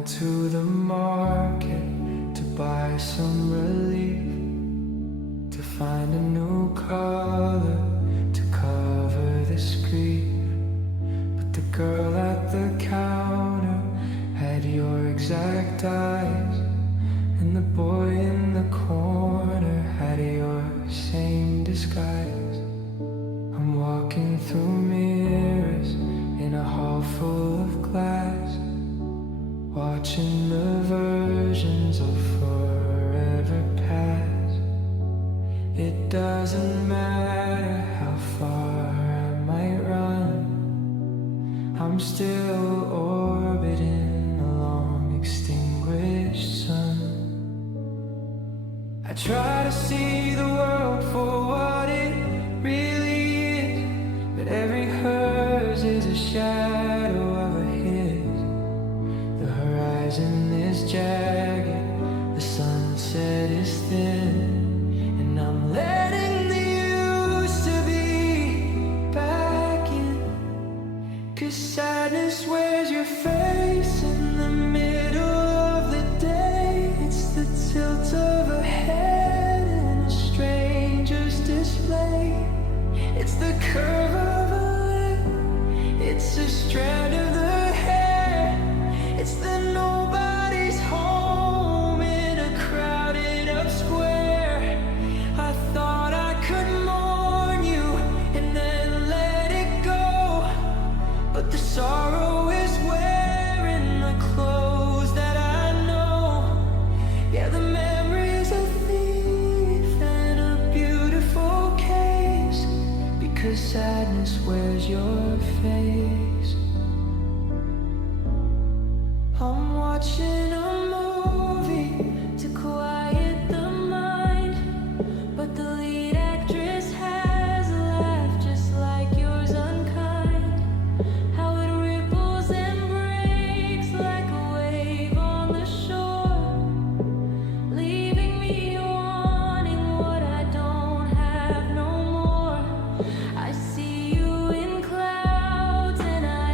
went to the market to buy some relief, to find a new color to cover this grief. But the girl at the counter had your exact eyes, and the boy in the corner had your same disguise. I'm walking through mirrors in a hall full of glass, watching the versions of forever pass. It doesn't matter how far I might run, I'm still orbiting along extinguished sun. I try to see the world for what it really is, but every hers is a shadow of a his. The horizon is jagged, the sunset is thin, and I'm letting the used to be back in. 'Cause sadness wears your face in the middle of the day. It's the tilt of a head in a stranger's display. It's the curve of a lip, it's a strand of the hair. It's the nobody's home in a crowded up square. I thought I could mourn you and then let it go, but the sorrow is wearing the clothes that I know. Yeah, the memory's a thief and a beautiful case, because sadness wears your face. I'm watching a movie to quiet the mind, but the lead actress has a laugh just like yours, unkind. How it ripples and breaks like a wave on the shore, leaving me wanting what I don't have no more. I see you in clouds and I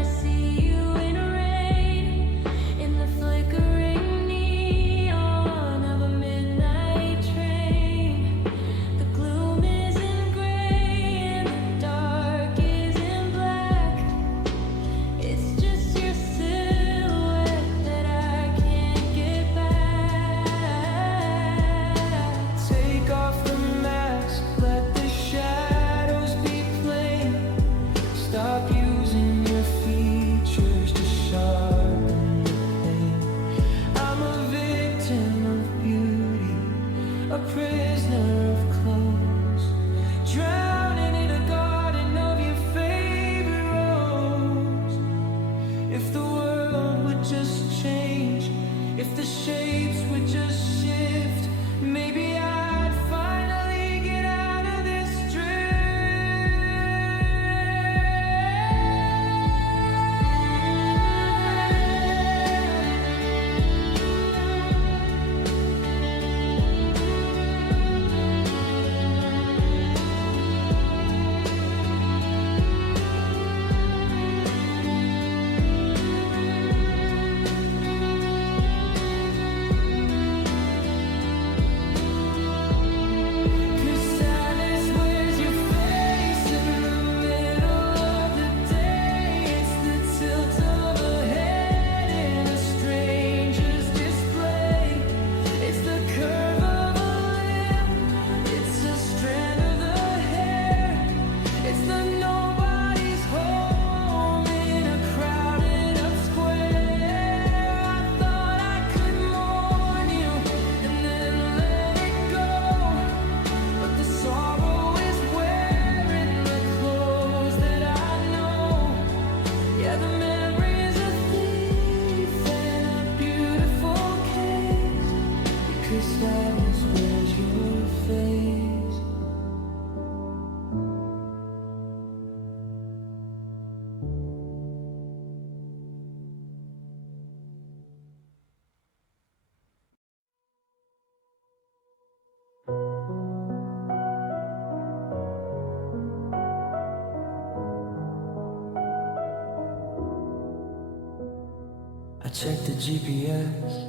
check the GPS,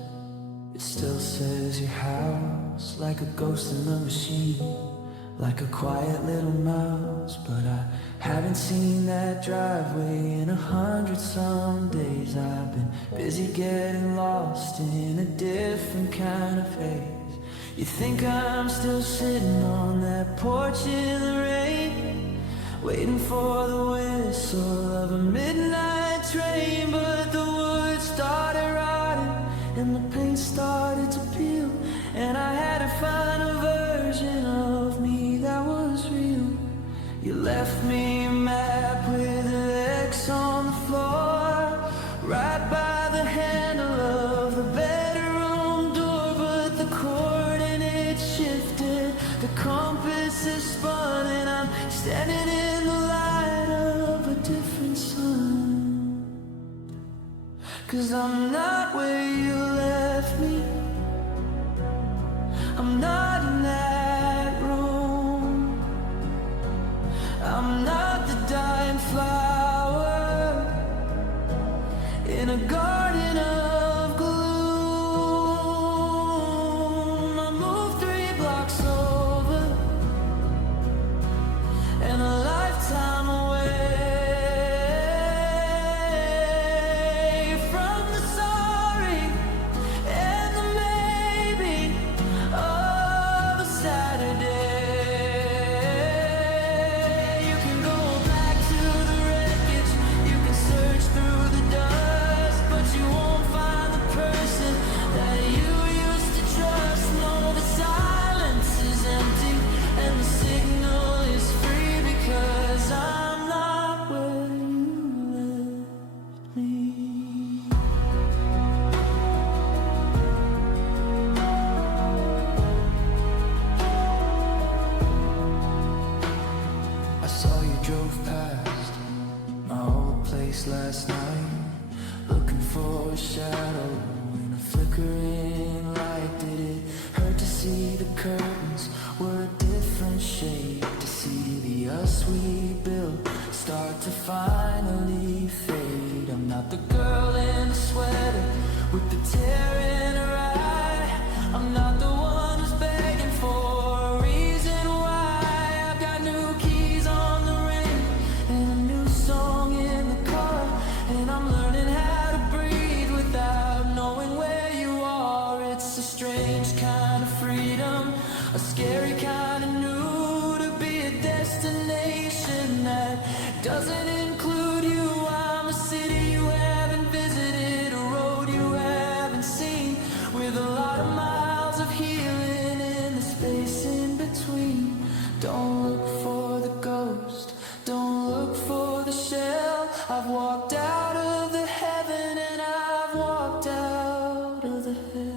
it still says your house, like a ghost in the machine, like a quiet little mouse. But I haven't seen that driveway in 100 some days. I've been busy getting lost in a different kind of haze. You think I'm still sitting on that porch in the rain, waiting for the whistle of a midnight train. But the wood started rotting and the paint started to peel, and I had to find a version of me that was real. You left me a map with the X on the floor, right by the handle of the bedroom door. But the coordinates shifted, the compass is spun, and I'm standing in the light of a different sun. 'Cause I'm not where you left me, I'm not in that room, I'm not the dying flower in a garden of gloom. I moved 3 blocks over and a lifetime away from the sorry and the maybe of a Saturday. You can go back to the wreckage, you can search through the dust, but you won't find the person that you used to trust. No, the silence is empty and the signal is free, because I'm not where you left me. I saw you drove past my old place last night, looking for a shadow in a flickering light. Did it hurt to see the curtains were a different shade, to see the us we built start to finally fade? I'm not the girl in the sweater with the tear in her eye, I'm not the one who's begging for a reason why. I've got new keys on the ring and a new song in the car, and I'm learning how to breathe without knowing where you are. It's a strange kind of freedom, a scary kind of new, to be a destination that doesn't include you. I'm a city you haven't visited, a road you haven't seen, with a lot of miles of healing in the space in between. Don't look for the ghost, don't look for the shell. I've walked out of the heaven and I've walked out of the hell.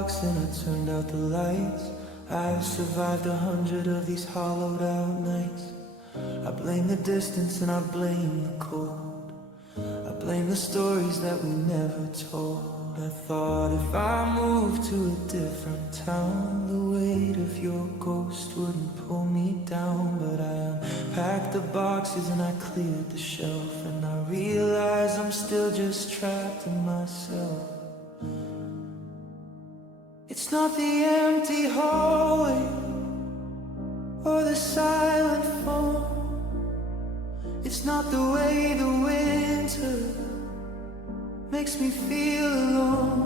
box and I turned out the lights. I've survived 100 of these hollowed out nights. I blame the distance and I blame the cold. I blame the stories that we never told. I thought if I moved to a different town, the weight of your ghost wouldn't pull me down. But I unpacked the boxes and I cleared the shelf, and I realized I'm still just trapped in myself. It's not the empty hallway or the silent phone. It's not the way the winter makes me feel alone.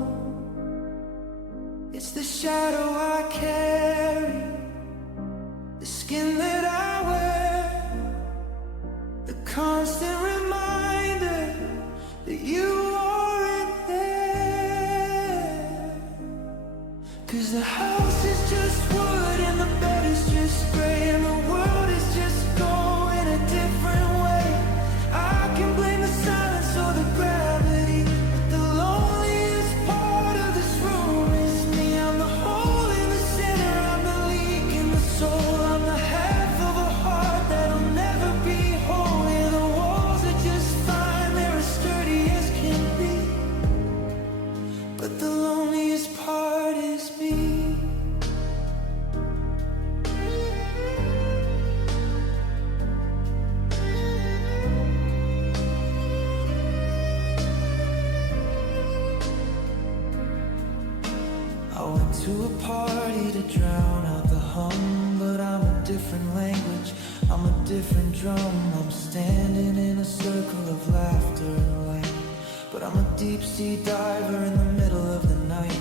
It's the shadow I carry, the skin that I wear, the constant reminder that you aren't there. 'Cause the house is just wood and the bed is just gray, and the world is just going a different way. I can blame the silence or the gravity, but the loneliest part of this room is me. I'm the hole in the center, I'm the leak in the soul. I'm the half of a heart that'll never be whole. Yeah, the walls are just fine, they're as sturdy as can be, but the loneliest part is me. I went to a party to drown out the hum, but I'm a different language, I'm a different drum. I'm standing in a circle of laughter and light, but I'm a deep sea diver in the middle of the night.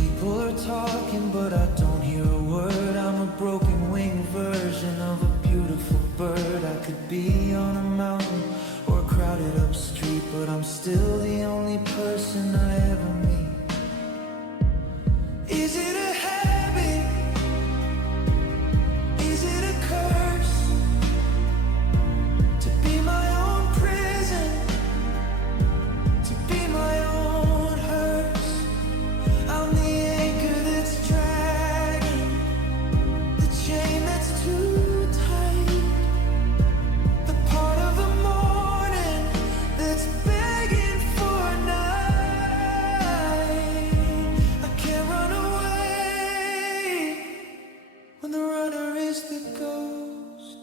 People are talking, but I don't hear a word. I'm a broken wing version of a beautiful bird. I could be on a mountain or a crowded up street, but I'm still the only person I ever meet. Is it a habit? Is it a curse? To be my own prison, to be my own hearse. I'm the anchor that's dragging, the chain that's too tight, the part of the morning that's begging for a night. I can't run away when the runner is the ghost,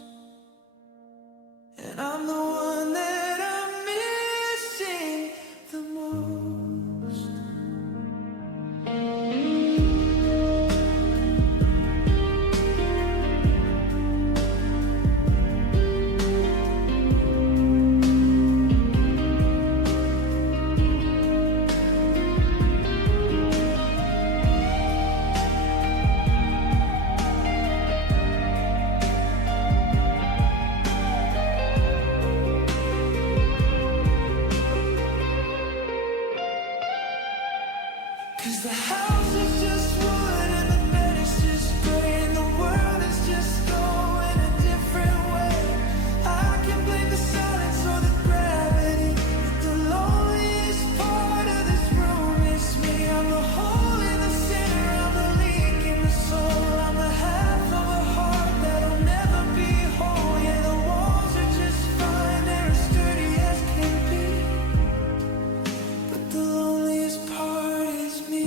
and I'm the one that I'm missing the most. Cause the house is just wood and the bed is just gray, and the world is just going a different way. I can blame the silence or the gravity, but the loneliest part of this room is me. I'm the hole in the center, I'm the leak in the soul. I'm the half of a heart that'll never be whole. Yeah, the walls are just fine, they're as sturdy as can be, but the loneliest part is me.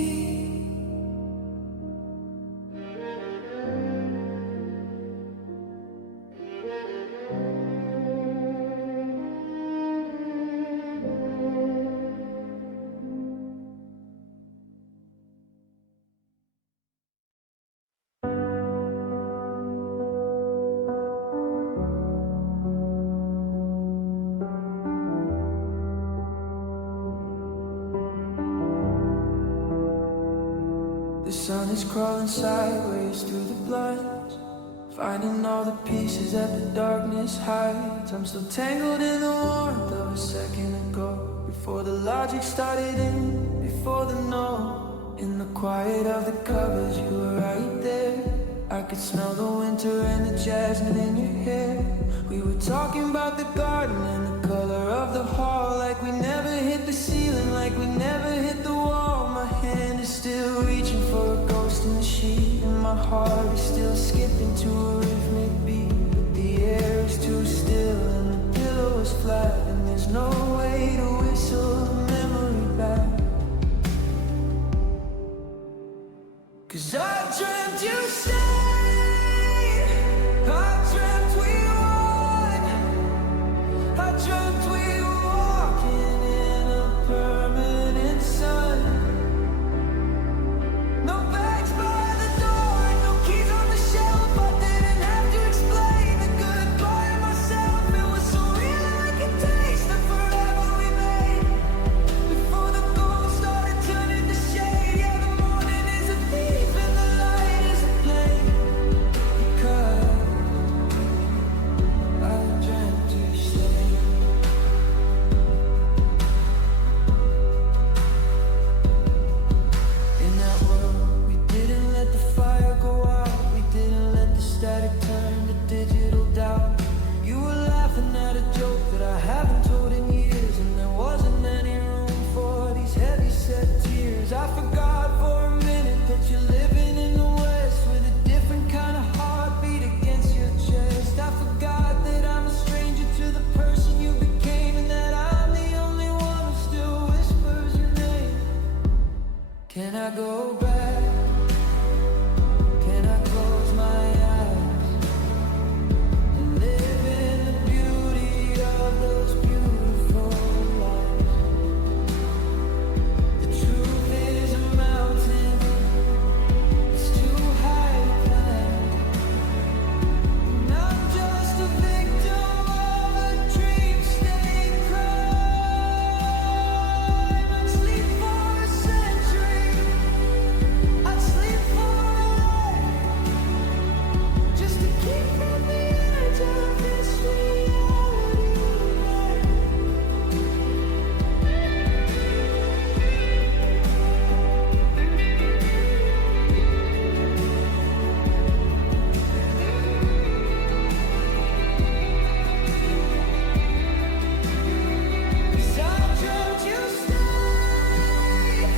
The sun is crawling sideways through the blinds, finding all the pieces that the darkness hides. I'm still tangled in the warmth of a second ago, before the logic started in, before the no. In the quiet of the covers, you were right there. I could smell the winter and the jasmine in your hair. We were talking about the garden and the color of the hall, like we never hit the ceiling, like we never hit the wall. My hand is still reaching for a ghost in the sheet, and my heart is still skipping to a rhythmic beat. But the air is too still and the pillow is flat, and there's no way to whistle a memory back. 'Cause I dreamt you stayed, I dreamt we won, I dreamt we were walking in a permanent sun. No bags by the door, no keys on the shelf. I didn't have to explain the goodbye to myself. It was so real I could taste the forever we made. Before the gold started turning to shade. Yeah, the morning is a thief and the light is a flame. Because I dreamt you stayed. In that world, we didn't let the fire go out. We didn't let the static turn to digital doubt. You were laughing at a joke that I haven't told in years, and there wasn't any room for these heavy set tears. I forgot for a minute that you're living in the West with a different kind of heartbeat against your chest. I forgot that I'm a stranger to the person you became, and that I'm the only one who still whispers your name. Can I go back? Can I close my eyes and live in the beauty of those beautiful lives? The truth is a mountain, it's too high to climb. And I'm just a victim of a dream stayed crime. I'd sleep for a century, I'd sleep for a life, just to keep from the edge of this reality life. Cause I dreamt you stayed,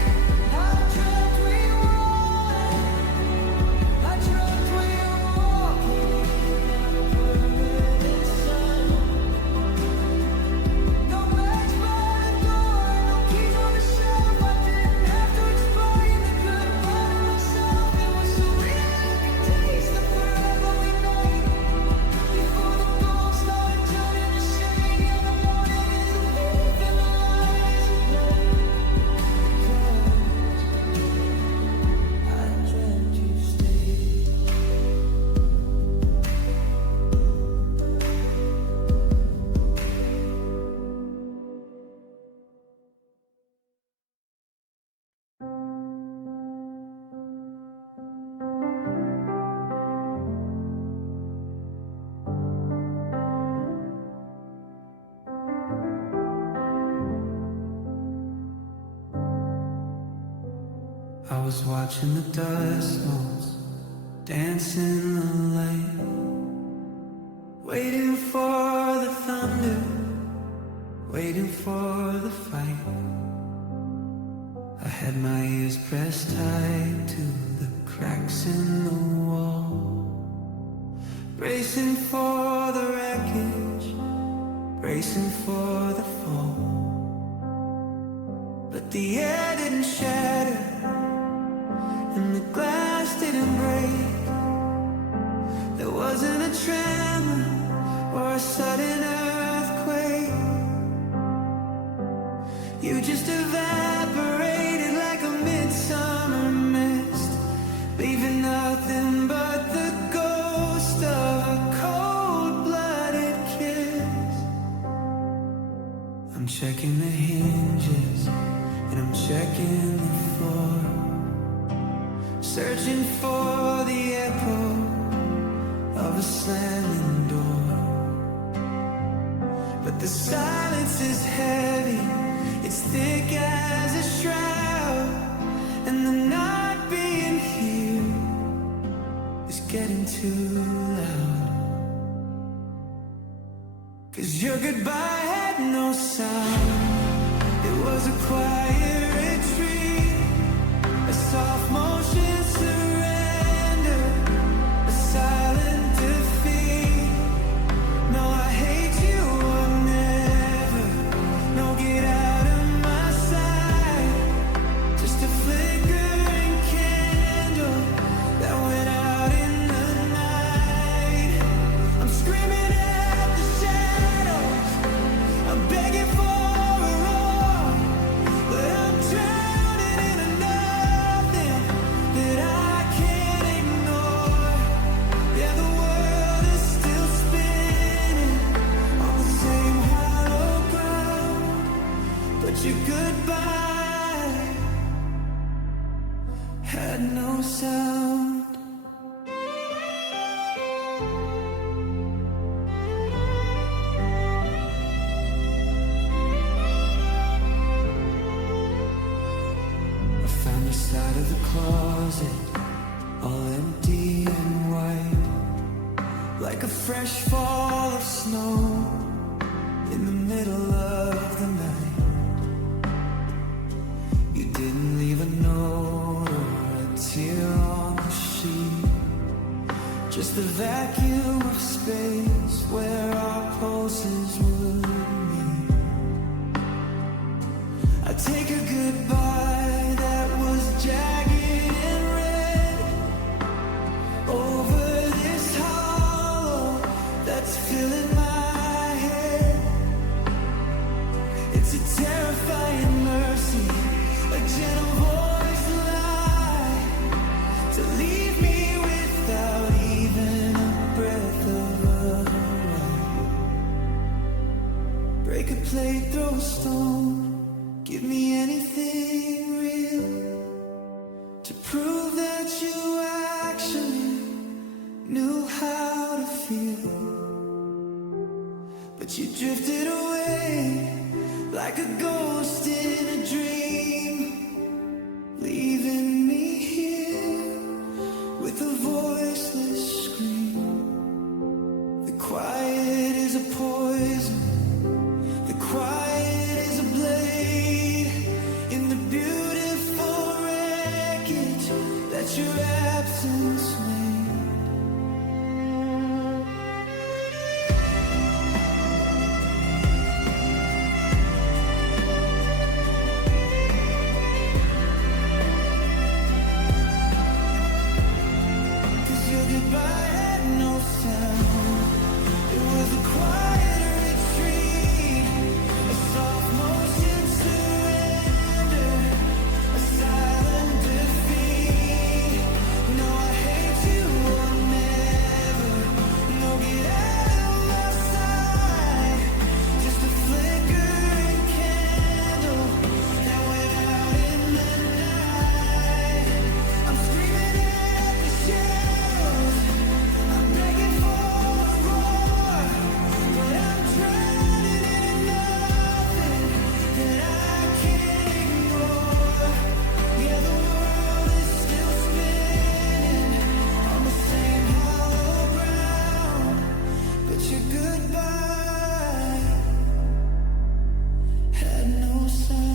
I dreamt we won, I dreamt we were walking in a permanent sun. No bags by the door, no keys on the shelf. I didn't have to explain the goodbye to myself. It was so real I could taste the forever we made. Before the gold started turning to shade. Yeah, the morning is a thief and the light is a flame. Because I dreamt you stayed. I was watching the dust motes dance in the light, waiting for the thunder, waiting for the fight. I had my ears pressed tight to the cracks in the wall, bracing for the wreckage, bracing for the fall. But the air didn't shatter and the glass didn't break. There wasn't a tremor or a sudden earthquake. You just evaporated like a midsummer mist, leaving nothing but the ghost of a cold-blooded kiss. I'm checking the hinges and I'm checking the floor, searching for the echo of a slamming door. But the silence is heavy, it's thick as a shroud, and the not being here is getting too loud. 'Cause your goodbye had no sound. It was a quiet retreat, a a soft motion surrender, a silent defeat. No, I hate you, I'll never. No, get out of my sight. Just a flickering candle that went out in the night. I'm screaming at the shadows, I'm begging for a roar, but I'm drowning in a nothing that I can't ignore. Yeah, the world is still spinning on the same hollow ground, but your goodbye had no sound. I found the side of the closet, all empty and white, like a fresh fall of snow in the middle of the night. You didn't leave a note or a tear on the sheet, just the vacuum of space where our pulses would meet. I take a goodbye that was jagged and red over this hollow that's filling my head. It's a terrifying mercy, a gentle voice lie to leave me without even a breath of a right. Break a plate, throw a stone, give me anything real to prove that you actually knew how to feel. But you drifted away like a ghost in a dream, leaving me here with a voiceless scream. The quiet is a poison, the quiet is a blade in the beautiful wreckage that your absence made. Cause your goodbye had no sound. It was a quiet retreat, a soft motion surrender, a silent defeat. No, I hate you, I'll never. No, get out of my sight. Just a flickering candle that went out in the night. I'm screaming at the shadows, I'm begging for a roar, but I'm drowning in nothing that I can't ignore. Yeah, the world is still spinning on the same hollow ground, but your goodbye had no sound.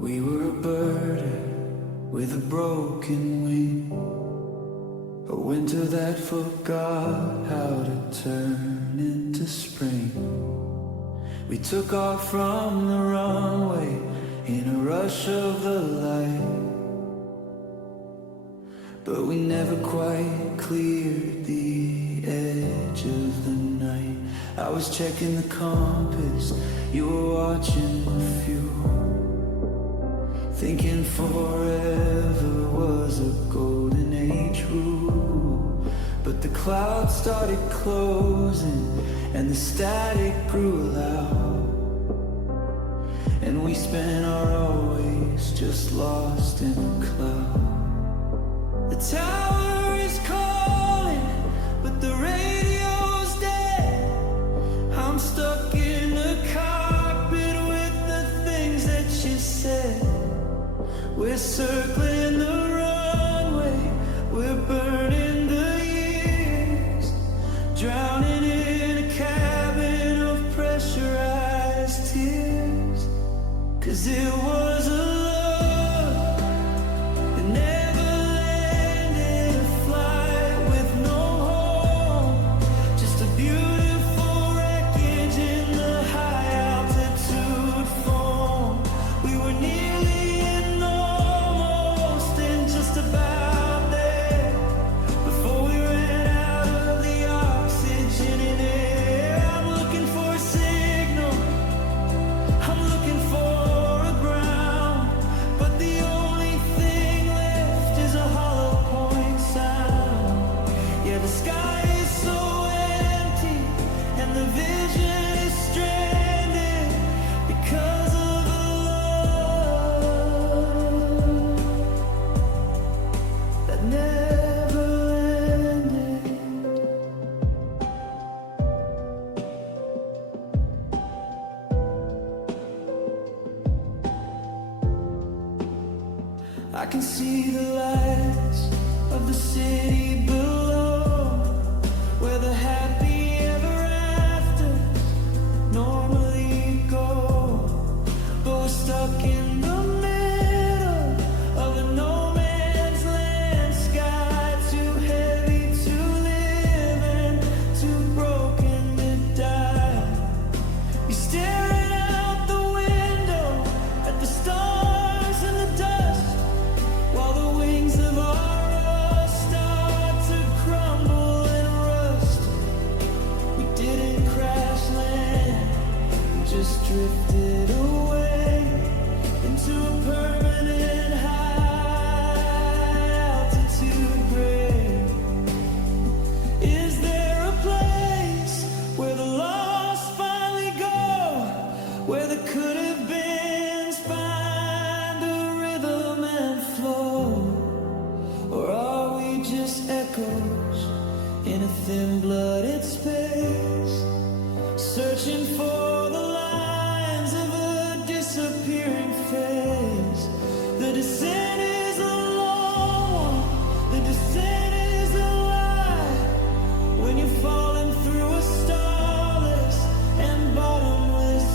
We were a bird with a broken wing, a winter that forgot how to turn into spring. We took off from the runway in a rush of the light, but we never quite cleared the edge of the night. I was checking the compass, you were watching the fuel, thinking forever was a golden age rule. But the clouds started closing and the static grew loud. we spent our always just lost in a cloud. The tower is calling, but the radio's dead. I'm stuck in the cockpit with the things that you said. We're circling the runway, we're burning the years, drowning in a cabin of pressurized tears. 'Cause it was a love that never landed, a flight with no home, just a beautiful wreckage in the high altitude foam. We were nearly and almost and just about there before we ran out of the oxygen in air. I'm looking for a signal, I'm looking for a ground, but the only thing left is a hollow point sound. Yeah, the sky is so empty and the vision is stranded because of a love that never ended. I can see the lights of the city below, where the happy ever afters normally go. But we're stuck in the middle of a no man's land, sky too heavy to live and too broken to die. You're staring out the window at the stars and the dust, while the wings of our rust start to crumble and rust. We didn't crash land, we just drifted away into a permanent high altitude grave. Is there a place where the lost finally go, where the could have beens find a rhythm and flow? Or are we just echoes in a thin-blooded space, searching for the lines of a disappearing face? The descent is a long one, the descent is a lie, when you're falling through a starless and bottomless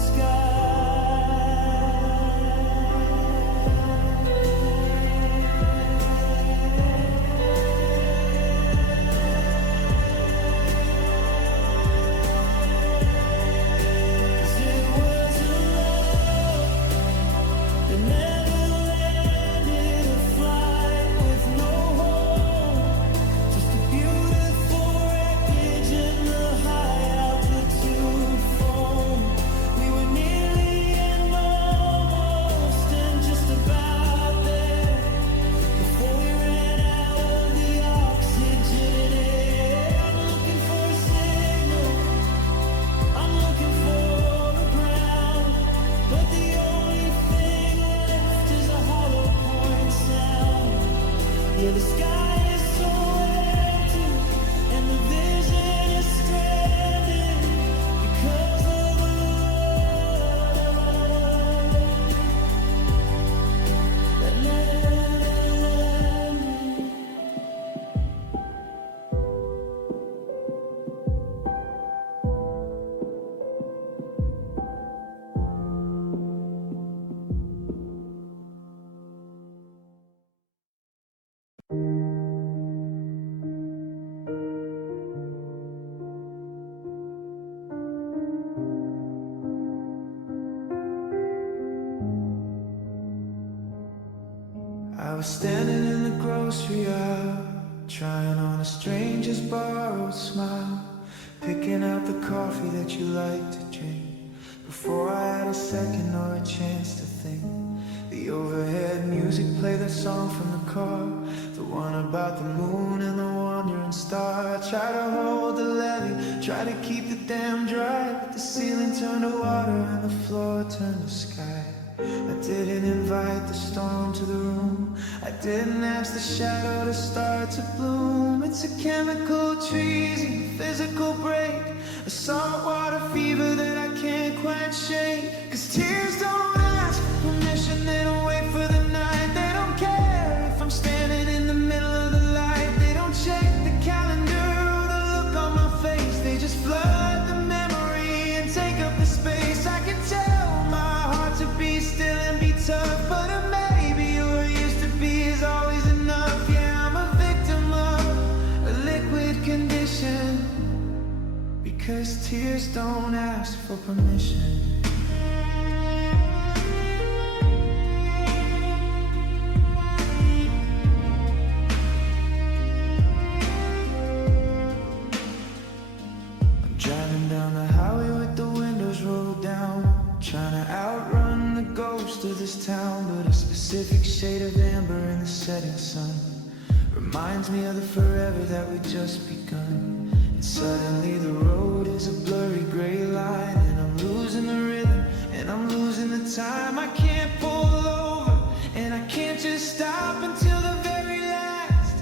I was standing in the grocery aisle, trying on a stranger's borrowed smile, picking out the coffee that you like to drink, before I had a second or a chance to think. The overhead music played that song from the car, the one about the moon and the wandering star. I tried to hold the levee, tried to keep the dam dry, but the ceiling turned to water and the floor turned to sky. I didn't invite the storm to the room. I didn't ask the shadow to start to bloom. It's a chemical trees and a physical break, a saltwater fever that I can't quite shake. 'Cause tears don't ask permission, they don't wait for the night. They don't care if I'm standing in the middle of the light. They don't check the calendar or the look on my face. They just flood the memory and take up the space. I can tell my heart to be still and be tough, but a maybe or used to be is always enough. Yeah, I'm a victim of a liquid condition, because tears don't ask for permission. I'm driving down the highway with the windows rolled down, trying to outrun the ghost of this town. But a specific shade of amber in the setting sun reminds me of the forever that we just begun. And suddenly the road is a blurry gray line, and I'm losing the rhythm, and I'm losing the time. I can't pull over, and I can't just stop until the very last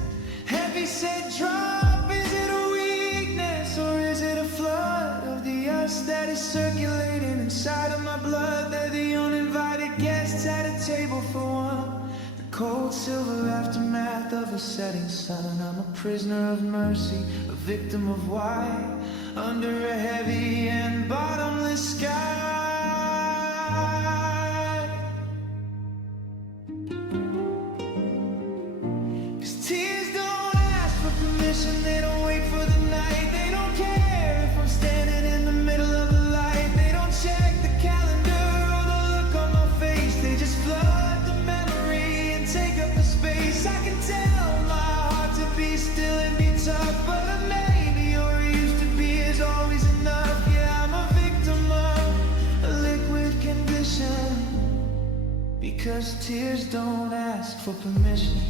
heavy set drop. Is it a weakness, or is it a flood of the us that is circulating inside of my blood? They're the uninvited guests at a table for one, the cold silver aftermath of a setting sun. I'm a prisoner of mercy, a victim of why, under a heavy and bottomless sky. Tears don't ask for permission, they don't wait for the night. They don't care if I'm standing in the middle of the light. They don't check the calendar or the look on my face. They just flood the memory and take up the space. I can tell my heart to be still and be tough, but a maybe or a used to be is always enough. Yeah, I'm a victim of a liquid condition, because tears don't ask for permission.